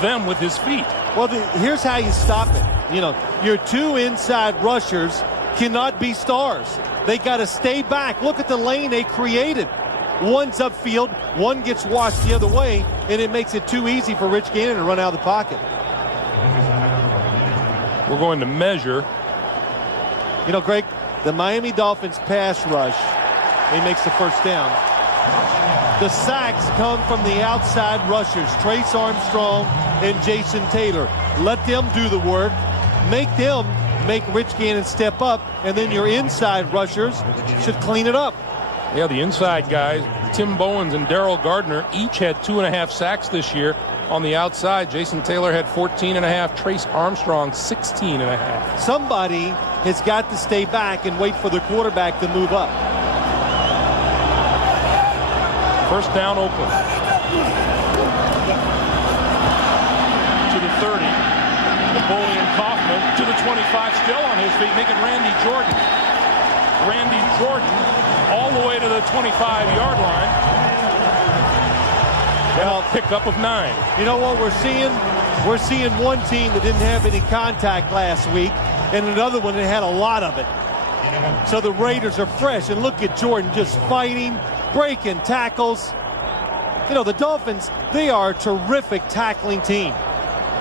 them with his feet. Well, here's how you stop it. You know, your 2 inside rushers cannot be stars. They got to stay back. Look at the lane they created. One's upfield, one gets washed the other way, and it makes it too easy for Rich Gannon to run out of the pocket. We're going to measure. You know, Greg, the Miami Dolphins pass rush, he makes the first down. The sacks come from the outside rushers, Trace Armstrong and Jason Taylor. Let them do the work. Make Rich Gannon step up, and then your inside rushers should clean it up. Yeah, the inside guys, Tim Bowens and Darrell Gardner, each had 2.5 sacks this year. On the outside, Jason Taylor had 14.5, Trace Armstrong 16.5. Somebody has got to stay back and wait for the quarterback to move up. First down, Oakland. To the 30. Napoleon Kaufman to the 25, still on his feet, making Randy Jordan. Randy Jordan all the way to the 25-yard line. Well, pickup of 9. You know what we're seeing? We're seeing one team that didn't have any contact last week and another one that had a lot of it. So the Raiders are fresh, and look at Jordan just fighting, breaking tackles. You know, the Dolphins, they are a terrific tackling team.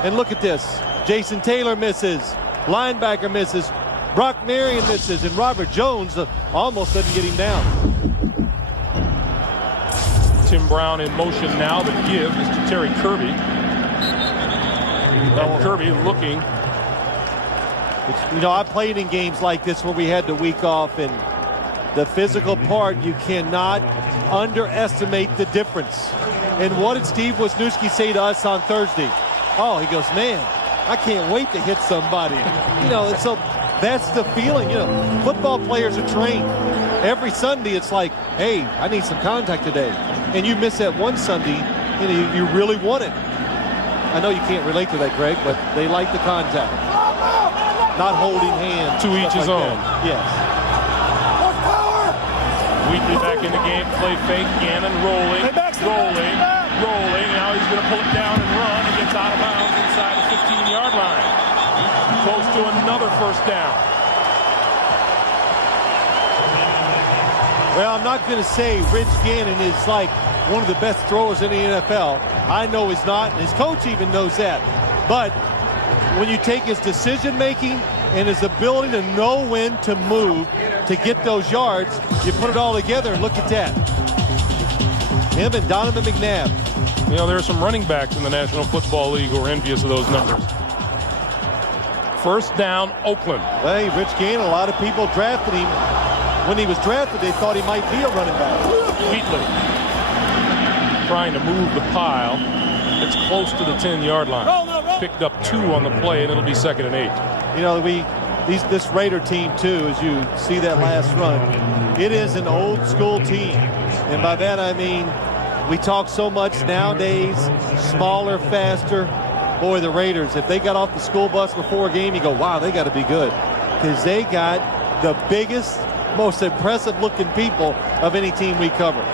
And look at this. Jason Taylor misses. Linebacker misses. Brock Marion misses. And Robert Jones almost doesn't get him down. Tim Brown in motion now. The give is to Terry Kirby. And Kirby looking. You know, I played in games like this where we had the week off, and the physical part, you cannot underestimate the difference. And what did Steve Wisniewski say to us on Thursday? Oh, he goes, man, I can't wait to hit somebody. You know, and so that's the feeling. You know, football players are trained. Every Sunday it's like, hey, I need some contact today. And you miss that one Sunday, you know, you really want it. I know you can't relate to that, Greg, but they like the contact. Not holding hands. To each his own. Yes. Wheatley back in the game, play fake, Gannon rolling. Now he's going to pull it down and run. He gets out of bounds inside the 15-yard line. Close to another first down. Well, I'm not going to say Rich Gannon is like one of the best throwers in the NFL. I know he's not, and his coach even knows that. But when you take his decision-making and his ability to know when to move to get those yards, you put it all together, and look at that. Him and Donovan McNabb. You know, there are some running backs in the National Football League who are envious of those numbers. First down, Oakland. Hey, Rich Gannon, a lot of people drafted him. When he was drafted, they thought he might be a running back. Wheatley trying to move the pile. It's close to the 10-yard line. Picked up 2 on the play, and it'll be 2nd and 8. You know, this Raider team, too, as you see that last run, it is an old-school team. And by that, I mean, we talk so much nowadays, smaller, faster. Boy, the Raiders, if they got off the school bus before a game, you go, wow, they got to be good. Because they got the biggest, most impressive-looking people of any team we cover.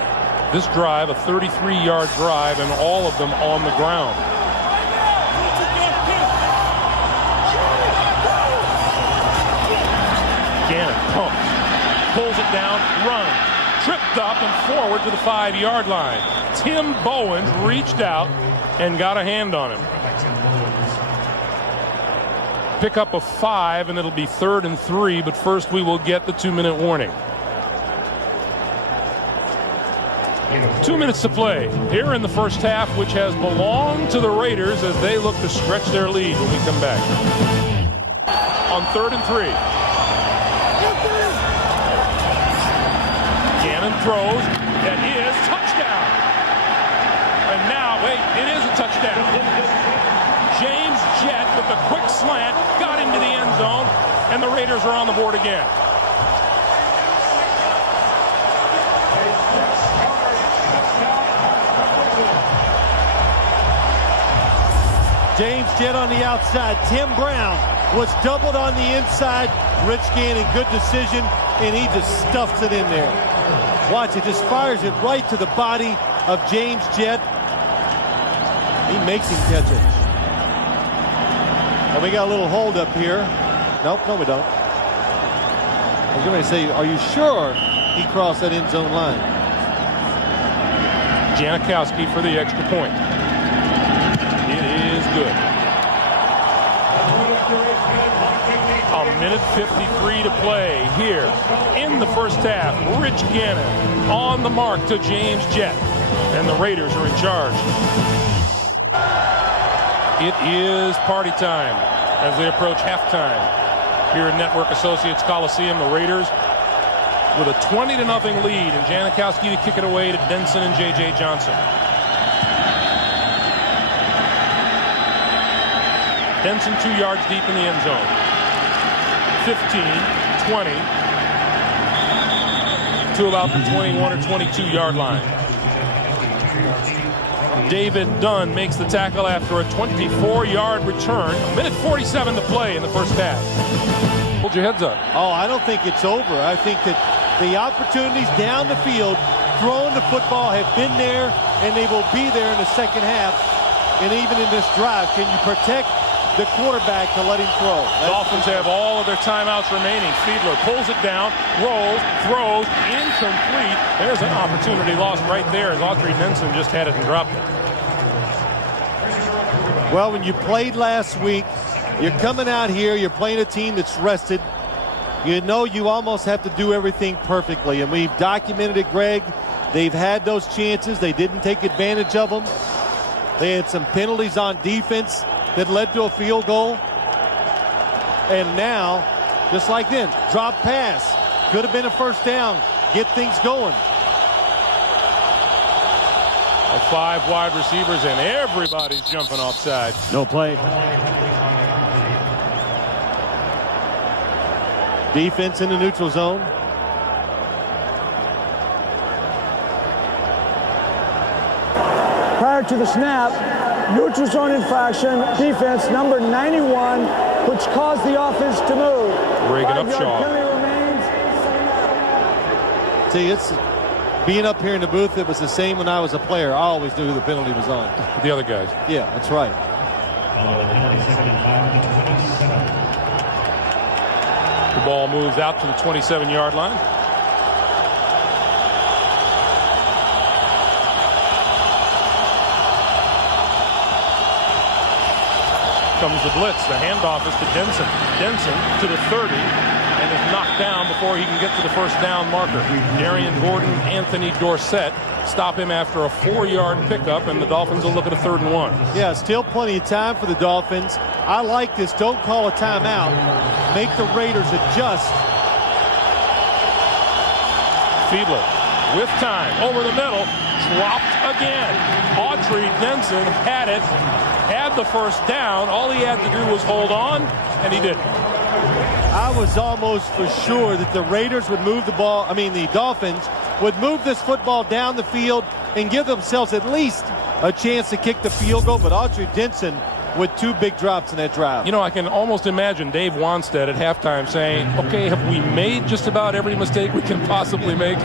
This drive, a 33-yard drive, and all of them on the ground. Gannon pumps, pulls it down, runs, tripped up and forward to the 5-yard line. Tim Bowens reached out and got a hand on him. Pickup of 5, and it'll be 3rd and 3, but first we will get the 2-minute warning. 2 minutes to play here in the first half, which has belonged to the Raiders as they look to stretch their lead when we come back. On 3rd and 3. Gannon throws. That is touchdown. And now, wait, it is a touchdown. James Jett with the quick slant got into the end zone, and the Raiders are on the board again. James Jett on the outside. Tim Brown was doubled on the inside. Rich Gannon, good decision, and he just stuffs it in there. Watch, it just fires it right to the body of James Jett. He makes him catch it. And we got a little hold up here. Nope, no we don't. I was going to say, are you sure he crossed that end zone line? Janikowski for the extra point. It is good. A minute 53 to play here in the first half. Rich Gannon on the mark to James Jett. and the Raiders are in charge. It is party time as they approach halftime here in Network Associates Coliseum. The Raiders with a 20-0 lead, and Janikowski to kick it away to Denson and J.J. Johnson. Denson 2 yards deep in the end zone. 15, 20 to about the 21 or 22-yard line. David Dunn makes the tackle after a 24-yard return. Minute 47 to play in the first half. Hold your heads up. Oh, I don't think it's over. I think that the opportunities down the field, throwing the football, have been there, and they will be there in the second half. And even in this drive, can you protect the quarterback to let him throw? Dolphins have all of their timeouts remaining. Fiedler pulls it down, rolls, throws, incomplete. There's an opportunity lost right there as Audrey Denson just had it and dropped it. Well, when you played last week, you're coming out here, you're playing a team that's rested. You know you almost have to do everything perfectly, and we've documented it, Greg. They've had those chances. They didn't take advantage of them. They had some penalties on defense that led to a field goal. And now, just like then, drop pass. Could have been a first down. Get things going. 5 wide receivers, and everybody's jumping offside. No play. Defense in the neutral zone. Prior to the snap, neutral zone infraction, defense number 91, which caused the offense to move. Reagan 5-yard Upshaw. penalty remains. See, it's being up here in the booth, it was the same when I was a player. I always knew who the penalty was on. The other guys. Yeah, that's right. The ball moves out to the 27-yard line. Comes the blitz. The handoff is to Denson. Denson to the 30 and is knocked down before he can get to the first down marker. Darian Gordon, Anthony Dorsett stop him after a 4-yard pickup, and the Dolphins will look at a 3rd and 1. Yeah, still plenty of time for the Dolphins. I like this. Don't call a timeout. Make the Raiders adjust. Fiedler with time over the middle, dropped again. Audrey Denson had it, had the first down. All he had to do was hold on, and he didn't. I was almost for sure that the Raiders would move the ball. The Dolphins would move this football down the field and give themselves at least a chance to kick the field goal. But Audrey Denson with 2 big drops in that drive. You know, I can almost imagine Dave Wanstead at halftime saying, okay, have we made just about every mistake we can possibly make?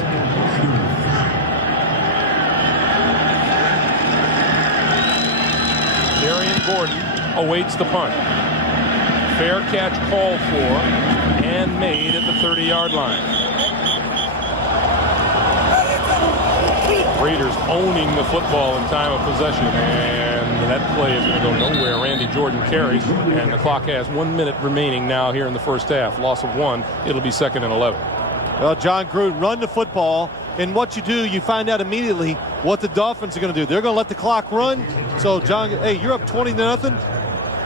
Darian Gordon awaits the punt. Fair catch called for and made at the 30-yard line. Raiders owning the football in time of possession, and that play is going to go nowhere. Randy Jordan carries, and the clock has 1 minute remaining now here in the first half. Loss of 1, it'll be 2nd and 11. Well, John Gruden, run the football, and what you do, you find out immediately what the Dolphins are going to do. They're going to let the clock run. So, John, hey, you're up 20-0.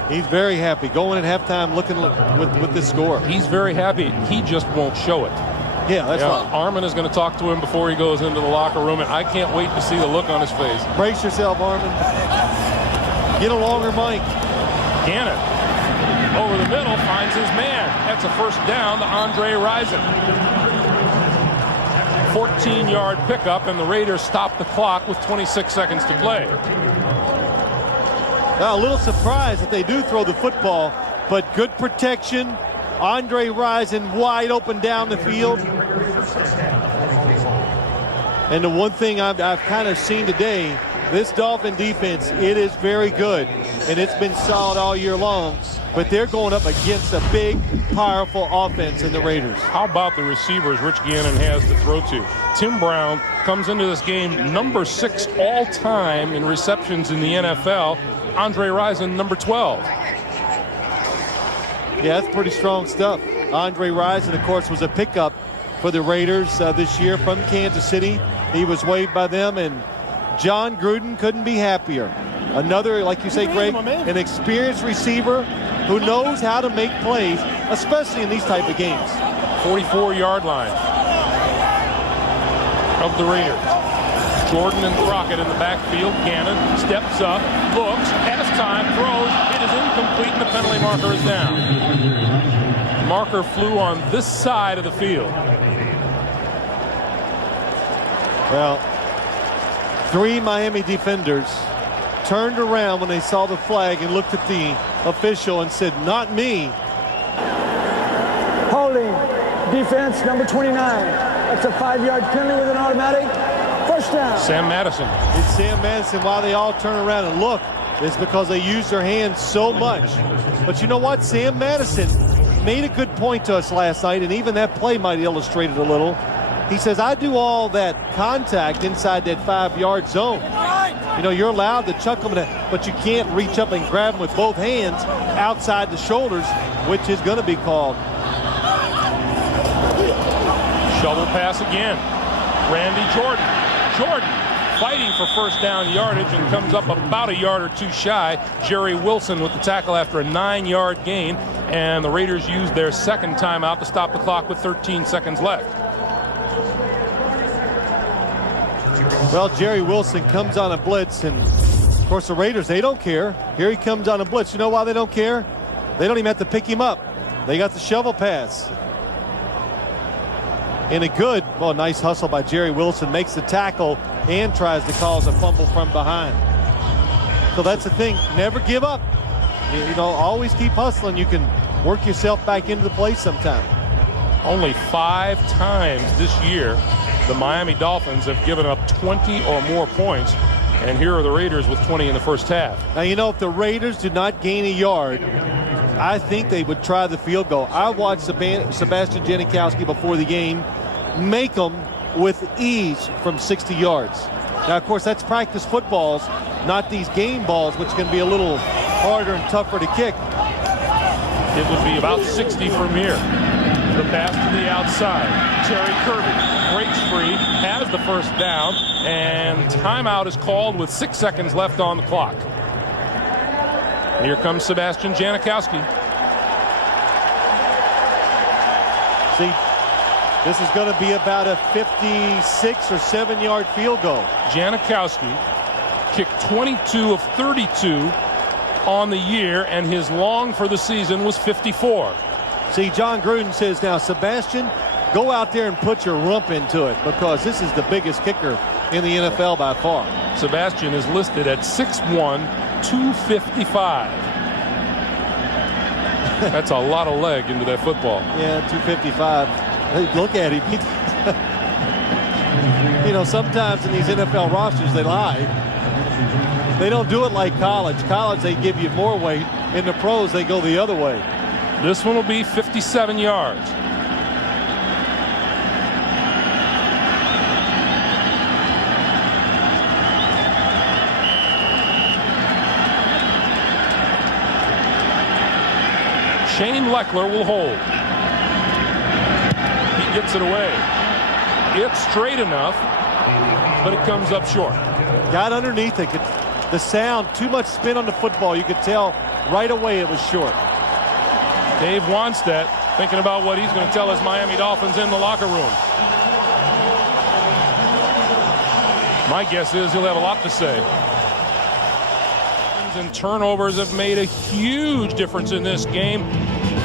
He's very happy going at halftime looking with this score. He's very happy. He just won't show it. Yeah, that's right. Armin is going to talk to him before he goes into the locker room, and I can't wait to see the look on his face. Brace yourself, Armin. Get a longer mic. Gannon over the middle finds his man. That's a first down to Andre Rison. 14-yard pickup, and the Raiders stop the clock with 26 seconds to play. Now, a little surprised that they do throw the football, but good protection. Andre Rison wide open down the field. And the one thing I've kind of seen today, this Dolphin defense, it is very good. And it's been solid all year long. But they're going up against a big, powerful offense in the Raiders. How about the receivers Rich Gannon has to throw to? Tim Brown comes into this game number 6 all-time in receptions in the NFL. Andre Rison, number 12. Yeah, that's pretty strong stuff. Andre Rison, of course, was a pickup for the Raiders this year from Kansas City. He was waived by them, and John Gruden couldn't be happier. Another, like you say, Greg, an experienced receiver who knows how to make plays, especially in these type of games. 44-yard line of the Raiders. Jordan and Crockett in the backfield. Gannon steps up, looks, has time, throws. It is incomplete, and the penalty marker is down. Marker flew on this side of the field. Well, 3 Miami defenders turned around when they saw the flag and looked at the official and said, "Not me." Holding defense number 29. That's a 5-yard penalty with an automatic first down. Sam Madison. It's Sam Madison. Why they all turn around and look is because they use their hands so much. But you know what? Sam Madison made a good point to us last night, and even that play might illustrate it a little. He says, I do all that contact inside that 5-yard zone. You know, you're allowed to chuck them, but you can't reach up and grab them with both hands outside the shoulders, which is going to be called. Shovel pass again. Randy Jordan. Jordan fighting for first down yardage and comes up about a yard or two shy. Jerry Wilson with the tackle after a 9-yard gain, and the Raiders used their second timeout to stop the clock with 13 seconds left. Well, Jerry Wilson comes on a blitz, and of course the Raiders, they don't care. Here he comes on a blitz. You know why they don't care? They don't even have to pick him up. They got the shovel pass. And a good, well, nice hustle by Jerry Wilson, makes the tackle and tries to cause a fumble from behind. So that's the thing, never give up. You know, always keep hustling. You can work yourself back into the play sometime. Only 5 times this year the Miami Dolphins have given up 20 or more points, and here are the Raiders with 20 in the first half. Now, you know, if the Raiders did not gain a yard, I think they would try the field goal. I watched Sebastian Janikowski before the game make them with ease from 60 yards. Now, of course, that's practice footballs, not these game balls, which can be a little harder and tougher to kick. It would be about 60 from here. The pass to the outside. Terry Kirby breaks free, has the first down, and timeout is called with 6 seconds left on the clock. Here comes Sebastian Janikowski. See, this is going to be about a 56 or 7-yard field goal. Janikowski kicked 22 of 32 on the year, and his long for the season was 54. See, John Gruden says, now, Sebastian, go out there and put your rump into it, because this is the biggest kicker in the NFL by far. Sebastian is listed at 6'1", 255. That's a lot of leg into that football. Yeah, 255. Hey, look at him. You know, sometimes in these NFL rosters, they lie. They don't do it like college. College, they give you more weight. In the pros, they go the other way. This one will be 57 yards. Shane Leckler will hold. He gets it away. It's straight enough, but it comes up short. Got underneath it. The sound, too much spin on the football. You could tell right away it was short. Dave Wanstedt thinking about what he's going to tell his Miami Dolphins in the locker room. My guess is he'll have a lot to say. And turnovers have made a huge difference in this game.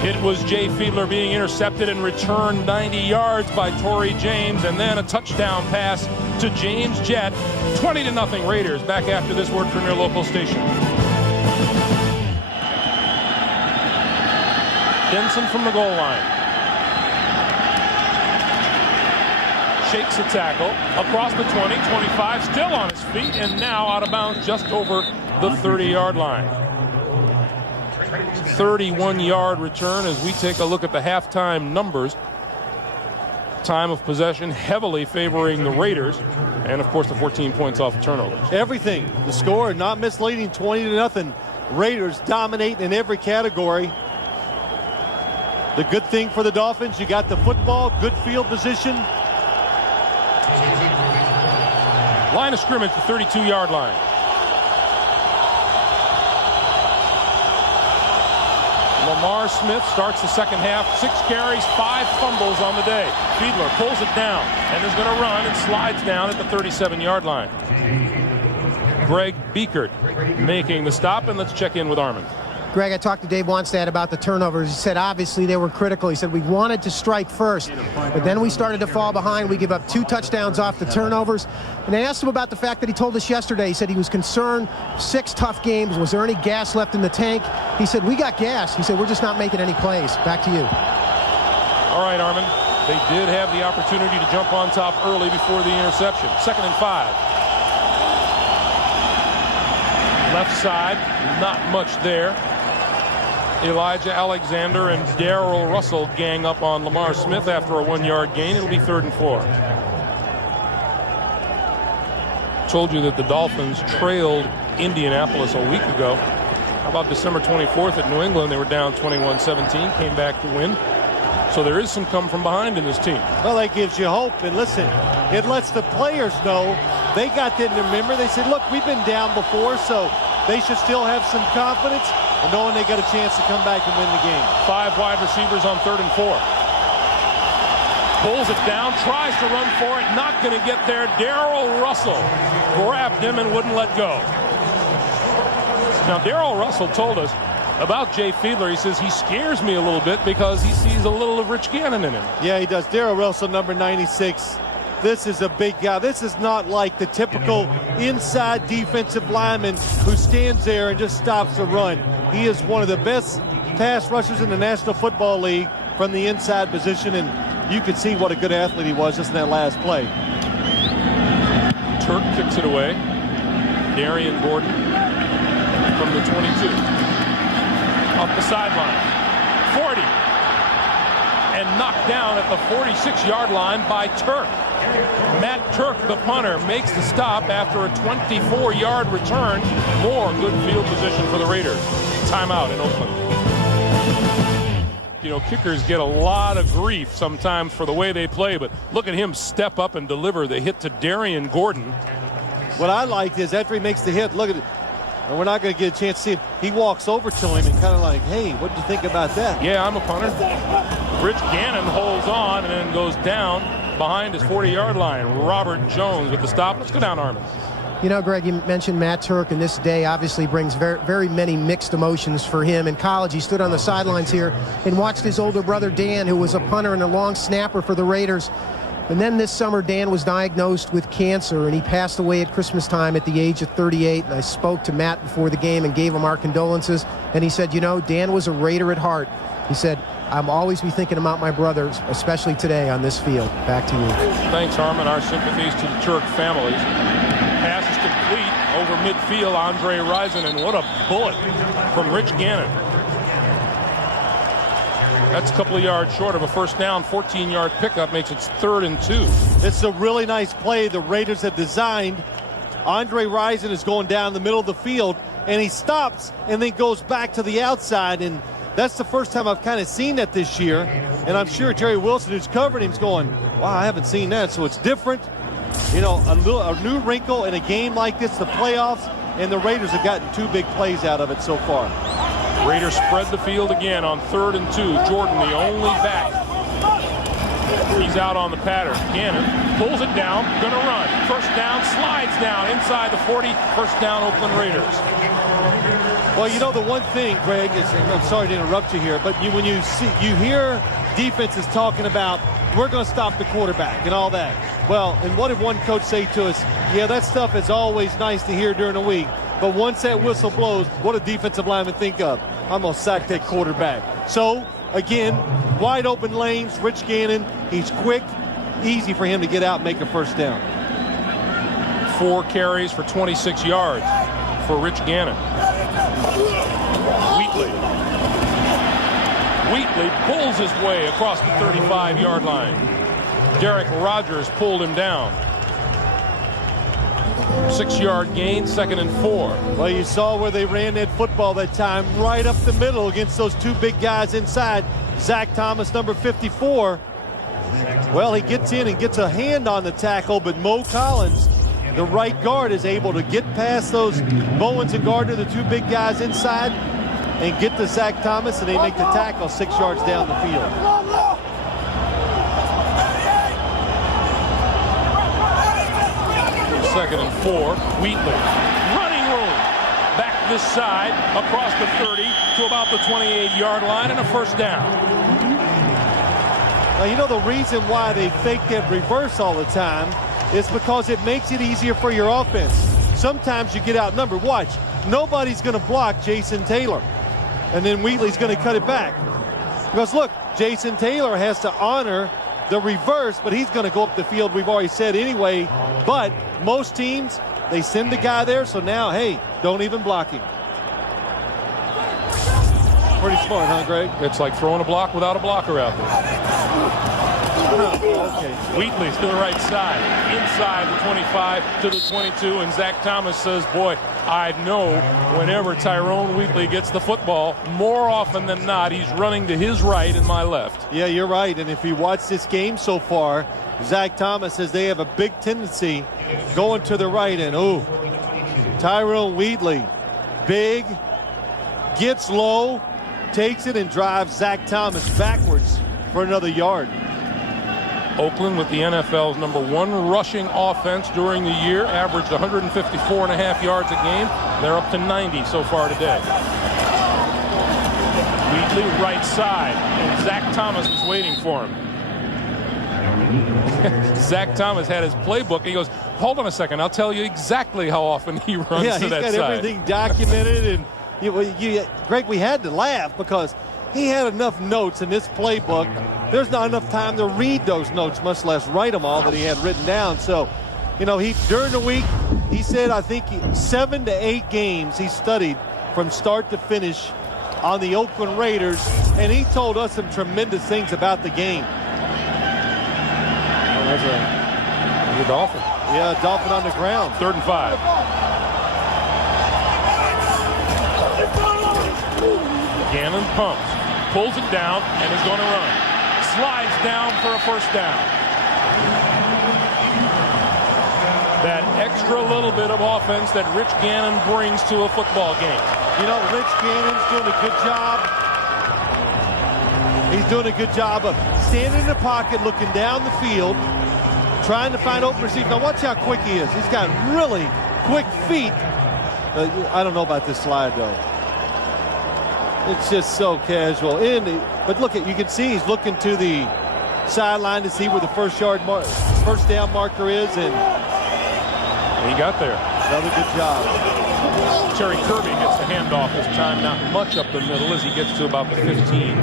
It was Jay Fiedler being intercepted and returned 90 yards by Torrey James, and then a touchdown pass to James Jett. 20-0 Raiders. Back after this word from your local station. Denson from the goal line. Shakes a tackle across the 20, 25, still on his feet, and now out of bounds just over the 30-yard line. 31-yard return as we take a look at the halftime numbers. Time of possession heavily favoring the Raiders, and of course the 14 points off of turnovers. Everything. The score not misleading, 20-0. Raiders dominate in every category. The good thing for the Dolphins, you got the football, good field position. Line of scrimmage, the 32-yard line. Lamar Smith starts the second half. 6 carries, 5 fumbles on the day. Fiedler pulls it down and is going to run and slides down at the 37-yard line. Greg Biekert making the stop, and let's check in with Armin. Greg, I talked to Dave Wanstad about the turnovers. He said obviously they were critical. He said we wanted to strike first, but then we started to fall behind. We give up 2 touchdowns off the turnovers. And I asked him about the fact that he told us yesterday, he said he was concerned, 6 tough games. Was there any gas left in the tank? He said, we got gas. He said, we're just not making any plays. Back to you. All right, Armin. They did have the opportunity to jump on top early before the interception. 2nd and 5. Left side, not much there. Elijah Alexander and Darrell Russell gang up on Lamar Smith after a 1-yard gain. It'll be 3rd and 4. Told you that the Dolphins trailed Indianapolis a week ago. How about December 24th at New England? They were down 21-17, came back to win. So there is some come from behind in this team. Well, that gives you hope. And listen, it lets the players know they got that in their memory. They said, look, we've been down before, so they should still have some confidence and knowing they got a chance to come back and win the game. 5 wide receivers on 3rd and 4. Pulls it down, tries to run for it, not going to get there. Darrell Russell grabbed him and wouldn't let go. Now, Darrell Russell told us about Jay Fiedler. He says he scares me a little bit because he sees a little of Rich Gannon in him. Yeah, he does. Darrell Russell, number 96. This is a big guy. This is not like the typical inside defensive lineman who stands there and just stops the run. He is one of the best pass rushers in the National Football League from the inside position, and you could see what a good athlete he was just in that last play. Turk kicks it away. Darian Gordon from the 22. Off the sideline. 40. And knocked down at the 46-yard line by Turk. Matt Turk, the punter, makes the stop after a 24-yard return. More good field position for the Raiders. Timeout in Oakland. You know, kickers get a lot of grief sometimes for the way they play, but look at him step up and deliver the hit to Darian Gordon. What I liked is after he makes the hit, look at it. And we're not going to get a chance to see it. He walks over to him and kind of like, hey, what did you think about that? Yeah, I'm a punter. Rich Gannon holds on and then goes down behind his 40-yard line. Robert Jones with the stop. Let's go down, Armin. You know, Greg, you mentioned Matt Turk, and this day obviously brings very, very many mixed emotions for him. In college, he stood on the sidelines here and watched his older brother, Dan, who was a punter and a long snapper for the Raiders. And then this summer, Dan was diagnosed with cancer, and he passed away at Christmas time at the age of 38. And I spoke to Matt before the game and gave him our condolences. And he said, you know, Dan was a Raider at heart. He said, I'm always be thinking about my brothers, especially today on this field. Back to you. Thanks, Harmon. Our sympathies to the Turk families. Pass is complete over midfield. Andre Rison, and what a bullet from Rich Gannon. That's a couple of yards short of a first down. 14-yard pickup makes it 3rd and 2. It's a really nice play the Raiders have designed. Andre Rison is going down the middle of the field, and he stops and then goes back to the outside. And that's the first time I've kind of seen that this year. And I'm sure Jerry Wilson, who's covering him, is going, wow, I haven't seen that. So it's different. You know, a new wrinkle in a game like this, the playoffs, and the Raiders have gotten 2 big plays out of it so far. Raiders spread the field again on 3rd and 2. Jordan, the only back. He's out on the pattern. Gannon pulls it down, gonna run. First down, slides down inside the 40. First down, Oakland Raiders. Well, you know, the one thing, Greg, is, and I'm sorry to interrupt you here, but when you hear defenses talking about, we're going to stop the quarterback and all that. Well, and what did one coach say to us? Yeah, that stuff is always nice to hear during the week. But once that whistle blows, what do defensive linemen think of? I'm going to sack that quarterback. So, again, wide open lanes, Rich Gannon, he's quick, easy for him to get out and make a first down. 4 carries for 26 yards for Rich Gannon. Wheatley pulls his way across the 35-yard line. Derek Rogers pulled him down. 6-yard gain, 2nd and 4. Well, you saw where they ran that football that time, right up the middle against those 2 big guys inside. Zach Thomas, number 54. Well, he gets in and gets a hand on the tackle, but Mo Collins the right guard is able to get past those Bowens and Gardner, the two big guys inside, and get to Zach Thomas, and they make the tackle 6 yards down the field. 2nd and 4. Wheatley. Running room. Back this side, across the 30 to about the 28-yard line, and a first down. Now, you know the reason why they fake that reverse all the time is because it makes it easier for your offense. Sometimes you get outnumbered. Watch. Nobody's going to block Jason Taylor. And then Wheatley's going to cut it back. Because, look, Jason Taylor has to honor the reverse, but he's going to go up the field, we've already said anyway. But most teams, they send the guy there, so now, hey, don't even block him. Pretty smart, huh, Greg? It's like throwing a block without a blocker out there. Okay. Wheatley's to the right side, inside the 25 to the 22, and Zach Thomas says, boy, I know whenever Tyrone Wheatley gets the football, more often than not, he's running to his right and my left. Yeah, you're right, and if you watch this game so far, Zach Thomas says they have a big tendency going to the right, and Tyrone Wheatley, big, gets low, takes it and drives Zach Thomas backwards for another yard. Oakland with the NFL's #1 rushing offense during the year, averaged 154.5 yards a game. They're up to 90 so far today. Wheatley right side, and Zach Thomas is waiting for him. Zach Thomas had his playbook. He goes, hold on a second, I'll tell you exactly how often he runs to that side. Yeah, he's got everything documented, and Greg, we had to laugh because he had enough notes in this playbook. There's not enough time to read those notes, much less write them all that he had written down. So, during the week, he said, I think 7 to 8 games he studied from start to finish on the Oakland Raiders, and he told us some tremendous things about the game. Oh, that's a Dolphin. Yeah, Dolphin on the ground. 3rd and 5. Gannon pumps, pulls it down, and is going to run. Slides down for a first down. That extra little bit of offense that Rich Gannon brings to a football game. Rich Gannon's doing a good job. He's doing a good job of standing in the pocket, looking down the field, trying to find open receivers. Now watch how quick he is. He's got really quick feet. I don't know about this slide, though. It's just so casual. But look, you can see he's looking to the sideline to see where the first down marker is, and he got there. Another good job. Terry Kirby gets the handoff this time, not much up the middle as he gets to about the 15.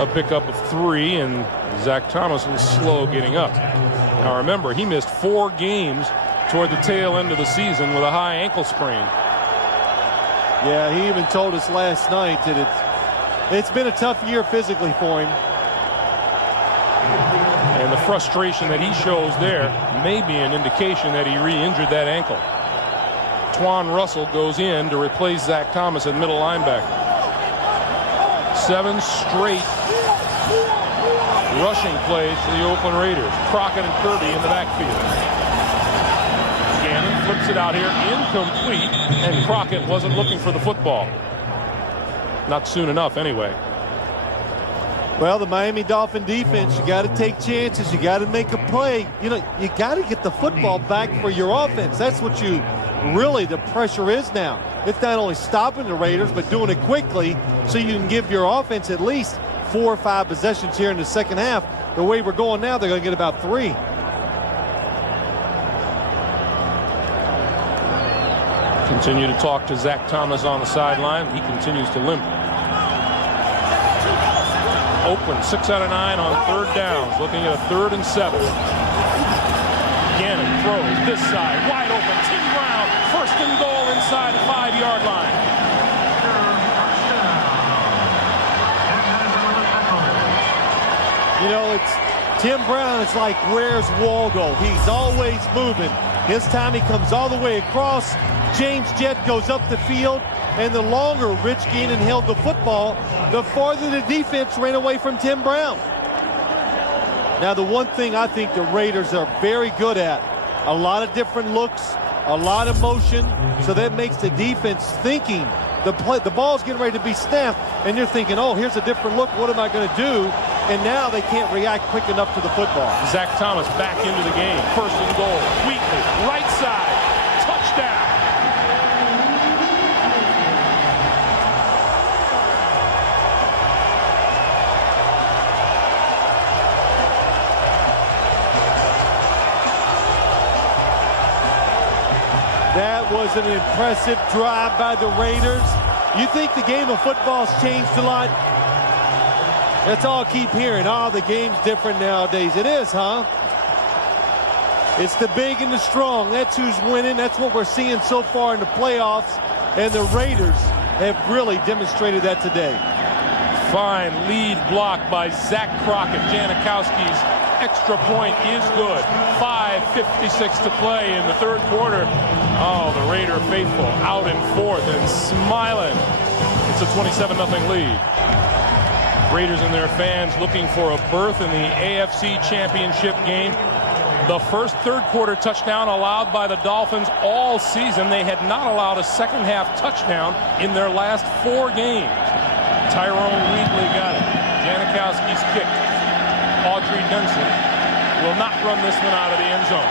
A pickup of 3, and Zach Thomas was slow getting up. Now remember, he missed 4 games toward the tail end of the season with a high ankle sprain. Yeah, he even told us last night that it's been a tough year physically for him. And the frustration that he shows there may be an indication that he re-injured that ankle. Twan Russell goes in to replace Zach Thomas at middle linebacker. 7 straight rushing plays for the Oakland Raiders. Crockett and Kirby in the backfield. Gannon flips it out here, incomplete, and Crockett wasn't looking for the football. Not soon enough, anyway. Well, the Miami Dolphin defense, you got to take chances. You got to make a play. You got to get the football back for your offense. That's what the pressure is now. It's not only stopping the Raiders, but doing it quickly so you can give your offense at least 4 or 5 possessions here in the second half. The way we're going now, they're going to get about 3. Continue to talk to Zach Thomas on the sideline. He continues to limp. Oakland 6 out of 9 on 3rd downs, looking at a 3rd and 7. Gannon throws this side, wide open. Tim Brown, 1st and goal inside the 5-yard line. It's Tim Brown. It's like, where's Waldo? He's always moving. This time he comes all the way across. James Jett goes up the field, and the longer Rich Gannon held the football, the farther the defense ran away from Tim Brown. Now, the one thing I think the Raiders are very good at A lot of different looks, a lot of motion, so that makes the defense thinking. The ball's getting ready to be snapped, and you're thinking, oh, here's a different look. What am I going to do? And now they can't react quick enough to the football. Zach Thomas back into the game. First and goal. Wheatley, right side. Touchdown. That was an impressive drive by the Raiders. You think the game of football's changed a lot? That's all I keep hearing. Oh, the game's different nowadays. It is, huh? It's the big and the strong. That's who's winning. That's what we're seeing so far in the playoffs. And the Raiders have really demonstrated that today. Fine lead block by Zach Crockett. Janikowski's extra point is good. 5:56 to play in the third quarter. Oh, the Raider faithful out in fourth and smiling. It's a 27-0 lead. Raiders and their fans looking for a berth in the AFC Championship game. The first third quarter touchdown allowed by the Dolphins all season. They had not allowed a second half touchdown in their last 4 games. Tyrone Wheatley got it. Janikowski's kick. Audrey Dunson will not run this one out of the end zone.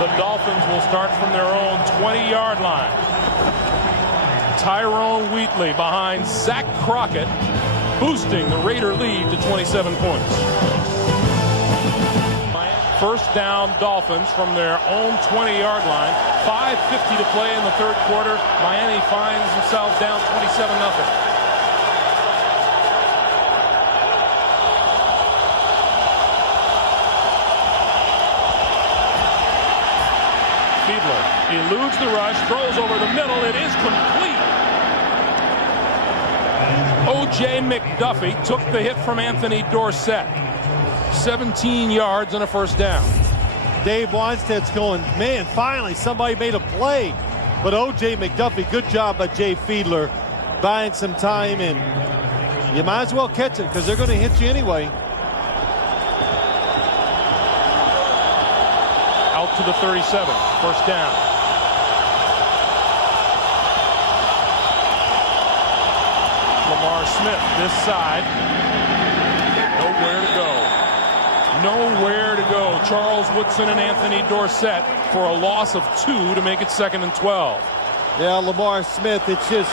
The Dolphins will start from their own 20-yard line. Tyrone Wheatley behind Zach Crockett, boosting the Raider lead to 27 points. First down Dolphins from their own 20-yard line. 5:50 to play in the third quarter. Miami finds themselves down 27-0. Eludes the rush, throws over the middle. It is complete. O.J. McDuffie took the hit from Anthony Dorsett. 17 yards and a first down. Dave Weinsted's going, man, finally somebody made a play. But O.J. McDuffie, good job by Jay Fiedler, buying some time, and you might as well catch it because they're going to hit you anyway. Out to the 37, first down. Lamar Smith this side. Nowhere to go. Nowhere to go. Charles Woodson and Anthony Dorsett for a loss of 2 to make it 2nd and 12. Yeah, Lamar Smith, it's just,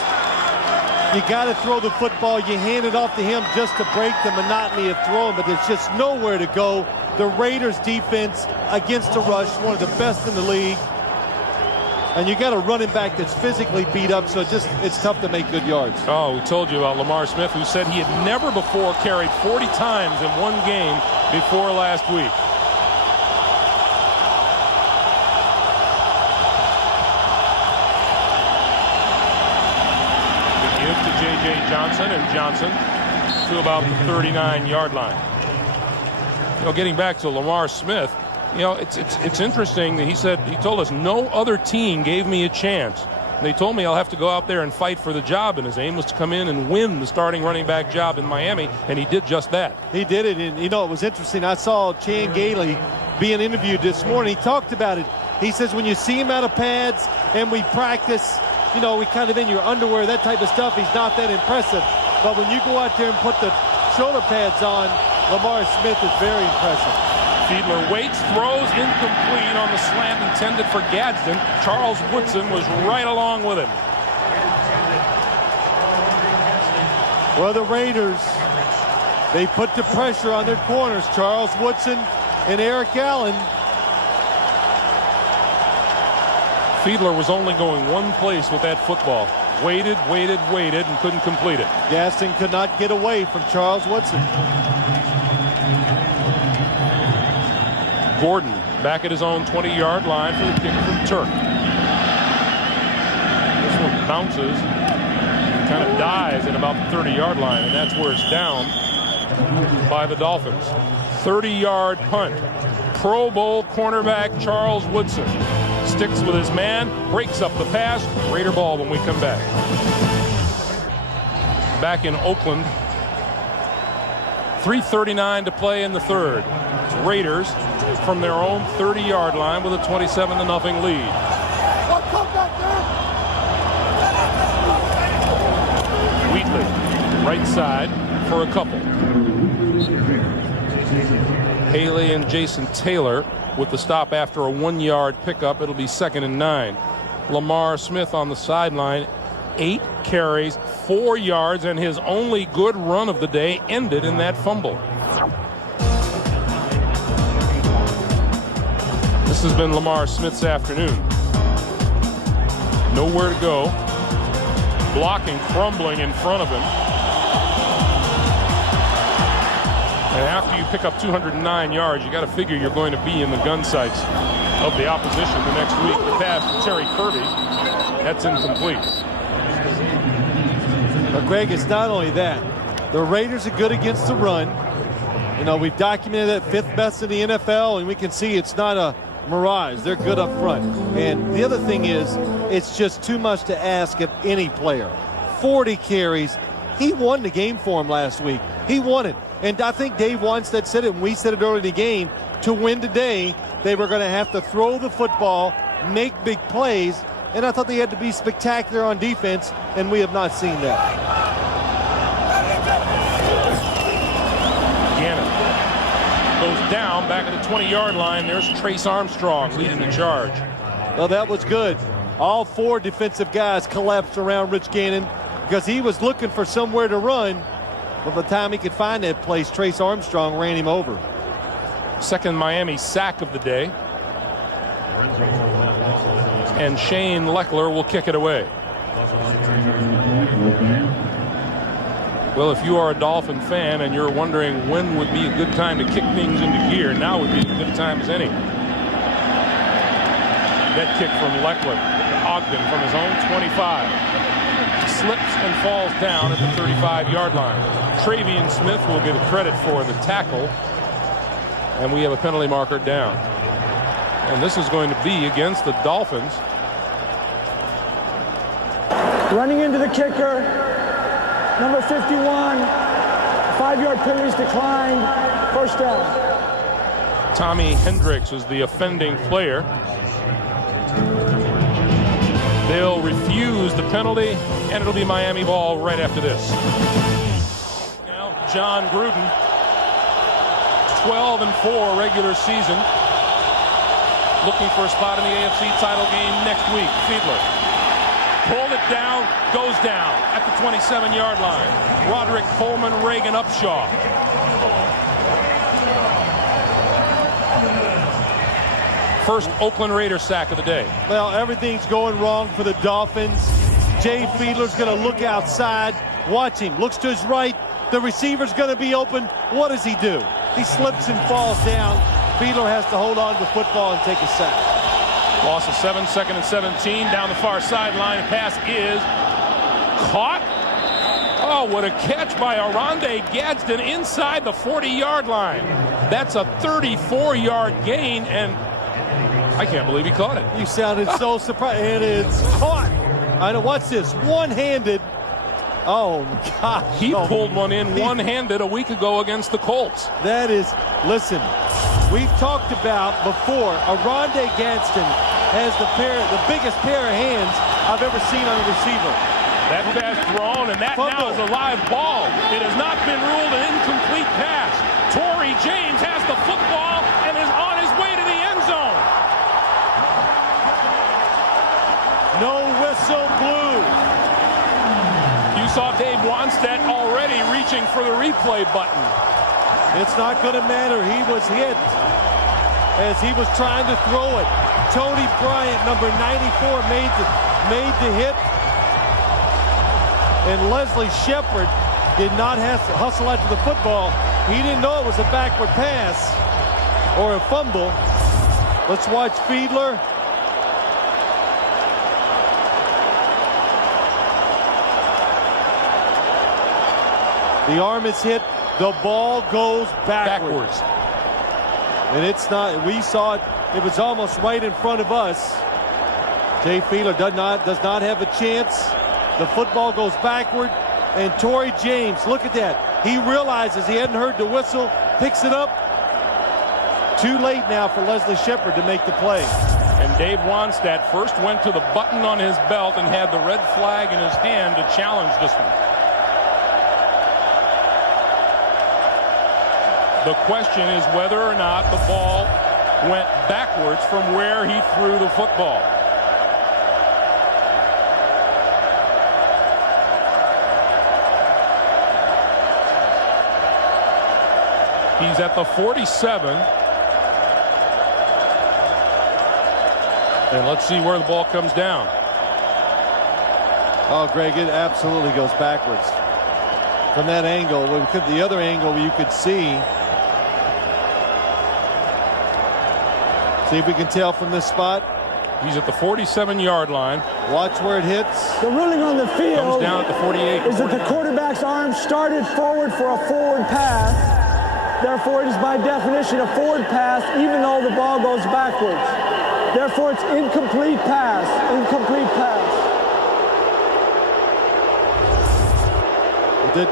you got to throw the football. You hand it off to him just to break the monotony of throwing, but there's just nowhere to go. The Raiders defense against the rush, one of the best in the league. And you got a running back that's physically beat up, so it's tough to make good yards. Oh, we told you about Lamar Smith, who said he had never before carried 40 times in one game before last week. The give to J.J. Johnson, and Johnson to about the 39-yard line. You know, getting back to Lamar Smith, you know, it's interesting that he told us no other team gave me a chance. And they told me I'll have to go out there and fight for the job, and his aim was to come in and win the starting running back job in Miami, and he did just that. He did it, and you know, it was interesting. I saw Chan Gailey being interviewed this morning. He talked about it. He says when you see him out of pads and we practice, you know, we kind of in your underwear, that type of stuff, he's not that impressive. But when you go out there and put the shoulder pads on, Lamar Smith is very impressive. Fiedler waits, throws incomplete on the slant intended for Gadsden. Charles Woodson was right along with him. Well, the Raiders, they put the pressure on their corners, Charles Woodson and Eric Allen. Fiedler was only going one place with that football. Waited, and couldn't complete it. Gaston could not get away from Charles Woodson. Gordon back at his own 20-yard line for the kick from Turk. This one bounces, kind of dies at about the 30-yard line, and that's where it's down by the Dolphins. 30-yard punt. Pro Bowl cornerback Charles Woodson sticks with his man, breaks up the pass. Raider ball when we come back. Back in Oakland. 3:39 to play in the third. Raiders from their own 30-yard line with a 27-0 lead. Wheatley, right side for a couple. Haley and Jason Taylor with the stop after a 1-yard pickup. It'll be 2nd and 9. Lamar Smith on the sideline, 8 carries, 4 yards, and his only good run of the day ended in that fumble. This has been Lamar Smith's afternoon. Nowhere to go. Blocking crumbling in front of him. And after you pick up 209 yards, you got to figure you're going to be in the gun sights of the opposition the next week. The pass to Terry Kirby, that's incomplete. But Greg, it's not only that. The Raiders are good against the run. You know, we've documented that 5th best in the NFL, and we can see it's not a mirage. They're good up front. And the other thing is, it's just too much to ask of any player. 40 carries. He won the game for him last week. He won it. And I think Dave Wanstead said it, and we said it early in the game, to win today, they were going to have to throw the football, make big plays, and I thought they had to be spectacular on defense, and we have not seen that. Gannon goes down back at the 20-yard line. There's Trace Armstrong leading the charge. Well, that was good. All 4 defensive guys collapsed around Rich Gannon because he was looking for somewhere to run. But by the time he could find that place, Trace Armstrong ran him over. 2nd Miami sack of the day. And Shane Leckler will kick it away. Well, if you are a Dolphin fan and you're wondering when would be a good time to kick things into gear, now would be as good a time as any. That kick from Leckler. Ogden from his own 25. Slips and falls down at the 35-yard line. Travian Smith will get credit for the tackle. And we have a penalty marker down. And this is going to be against the Dolphins. Running into the kicker, number 51. 5-yard penalties declined. 1st down. Tommy Hendricks is the offending player. They'll refuse the penalty, and it'll be Miami ball right after this. Now, John Gruden, 12-4 regular season, looking for a spot in the AFC title game next week. Fiedler pulled it down, goes down at the 27-yard line. Roderick Coleman, Reagan Upshaw. First Oakland Raiders sack of the day. Well, everything's going wrong for the Dolphins. Jay Fiedler's going to look outside. Watch him. Looks to his right. The receiver's going to be open. What does he do? He slips and falls down. Fiedler has to hold on to the football and take a sack. Loss of 7, 2nd and 17. Down the far sideline. Pass is caught. Oh, what a catch by Aronde Gadsden inside the 40-yard line. That's a 34-yard gain, and I can't believe he caught it. You sounded so surprised. And it's caught. I know. What's this? One-handed. Oh, gosh. He pulled one in one-handed a week ago against the Colts. That is, listen, we've talked about before, Aronde Gadsden has the biggest pair of hands I've ever seen on a receiver. That pass thrown, and that now is a live ball. It has not been ruled an incomplete pass. Torrey James has the football and is on his way to the end zone. No whistle blew. You saw Dave Wanstead already reaching for the replay button. It's not going to matter. He was hit as he was trying to throw it. Tony Bryant, number 94, made the hit. And Leslie Shepard did not have to hustle after the football. He didn't know it was a backward pass or a fumble. Let's watch Fiedler. The arm is hit. The ball goes backwards. And it's not, we saw it, it was almost right in front of us. Jay Fiedler does not have a chance. The football goes backward, and Torrey James, look at that. He realizes he hadn't heard the whistle, picks it up, too late now for Leslie Shepard to make the play. And Dave Wannstedt first went to the button on his belt and had the red flag in his hand to challenge this one. The question is whether or not the ball went backwards from where he threw the football. He's at the 47. And let's see where the ball comes down. Oh, Greg, it absolutely goes backwards. From that angle, the other angle you could see. See if we can tell from this spot. He's at the 47-yard line. Watch where it hits. The ruling on the field comes down at the 48. is that the quarterback's arm started forward for a forward pass. Therefore, it is by definition a forward pass, even though the ball goes backwards. Therefore, it's incomplete pass. Incomplete pass.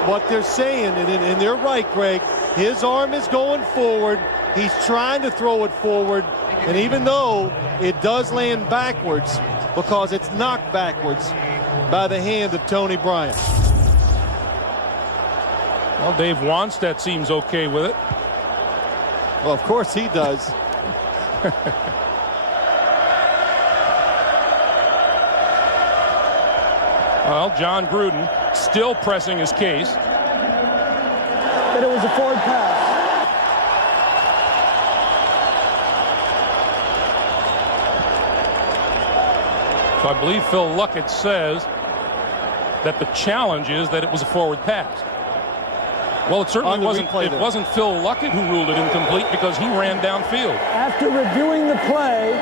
What they're saying, and they're right, Greg, his arm is going forward. He's trying to throw it forward. And even though it does land backwards, because it's knocked backwards by the hand of Tony Bryant. Well, Dave Wannstedt seems okay with it. Well, of course he does. Well, John Gruden still pressing his case. That it was a forward pass. So I believe Phil Luckett says that the challenge is that it was a forward pass. Well, it certainly wasn't. It wasn't Phil Luckett who ruled it incomplete because he ran downfield. After reviewing the play,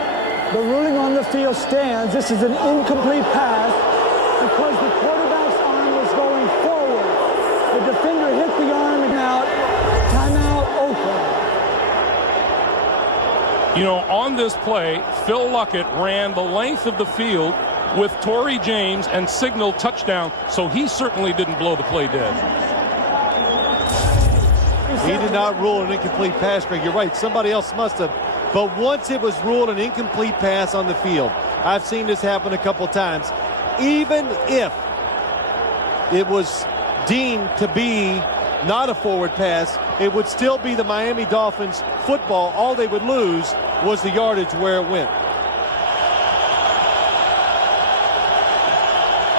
the ruling on the field stands. This is an incomplete pass because the quarterback's arm was going forward. The defender hit the arm and out. Timeout, Oakland. You know, on this play, Phil Luckett ran the length of the field with Torrey James and signaled touchdown, so he certainly didn't blow the play dead. He did not rule an incomplete pass, Greg. You're right. Somebody else must have. But once it was ruled an incomplete pass on the field, I've seen this happen a couple times. Even if it was deemed to be not a forward pass, it would still be the Miami Dolphins football. All they would lose was the yardage where it went.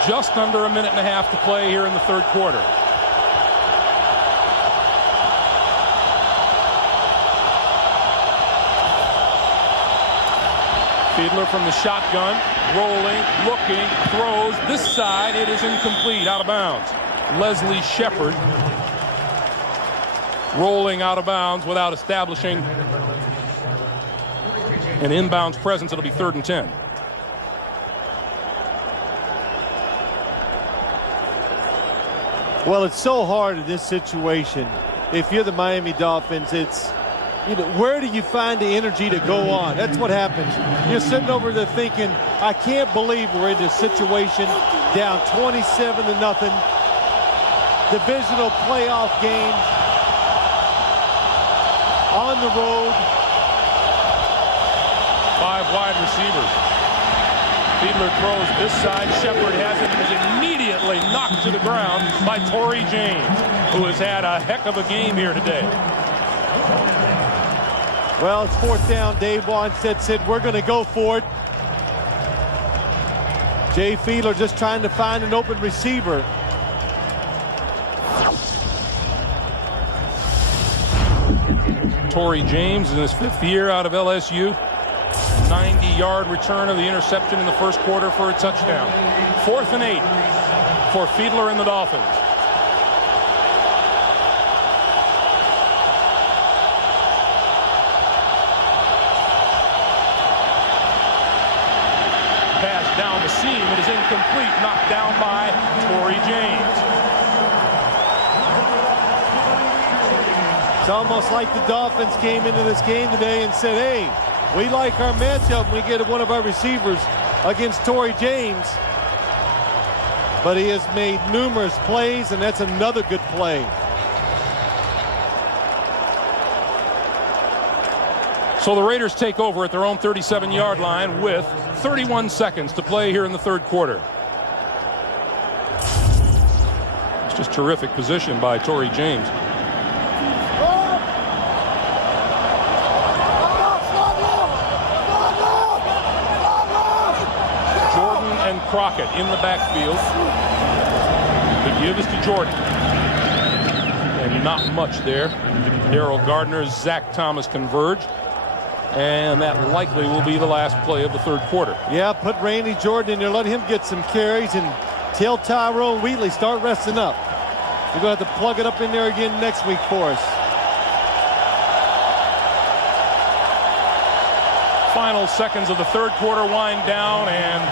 Just under a minute and a half to play here in the third quarter. Fiedler from the shotgun, rolling, looking, throws. This side, it is incomplete, out of bounds. Leslie Shepard rolling out of bounds without establishing an inbounds presence. It'll be 3rd and 10. Well, it's so hard in this situation. If you're the Miami Dolphins, it's, you know, where do you find the energy to go on? That's what happens. You're sitting over there thinking, I can't believe we're in this situation, down 27-0. Divisional playoff game on the road. 5 wide receivers. Fiedler throws this side. Shepard has it and is immediately knocked to the ground by Torrey James, who has had a heck of a game here today. Well, it's 4th down. Dave Wannstedt said, we're going to go for it. Jay Fiedler just trying to find an open receiver. Torrey James in his 5th year out of LSU. 90-yard return of the interception in the first quarter for a touchdown. 4th and 8 for Fiedler and the Dolphins. Pass down the seam. It is incomplete. Knocked down by Torrey James. It's almost like the Dolphins came into this game today and said, hey, we like our matchup. We get one of our receivers against Torrey James. But he has made numerous plays, and that's another good play. So the Raiders take over at their own 37-yard line with 31 seconds to play here in the third quarter. It's just terrific position by Torrey James. Jordan and Crockett in the backfield. The give is to Jordan. And not much there. Darrell Gardner, Zach Thomas converge. And that likely will be the last play of the third quarter. Yeah, put Randy Jordan in there. Let him get some carries and tell Tyrone Wheatley start resting up. We're going to have to plug it up in there again next week for us. Final seconds of the third quarter wind down, and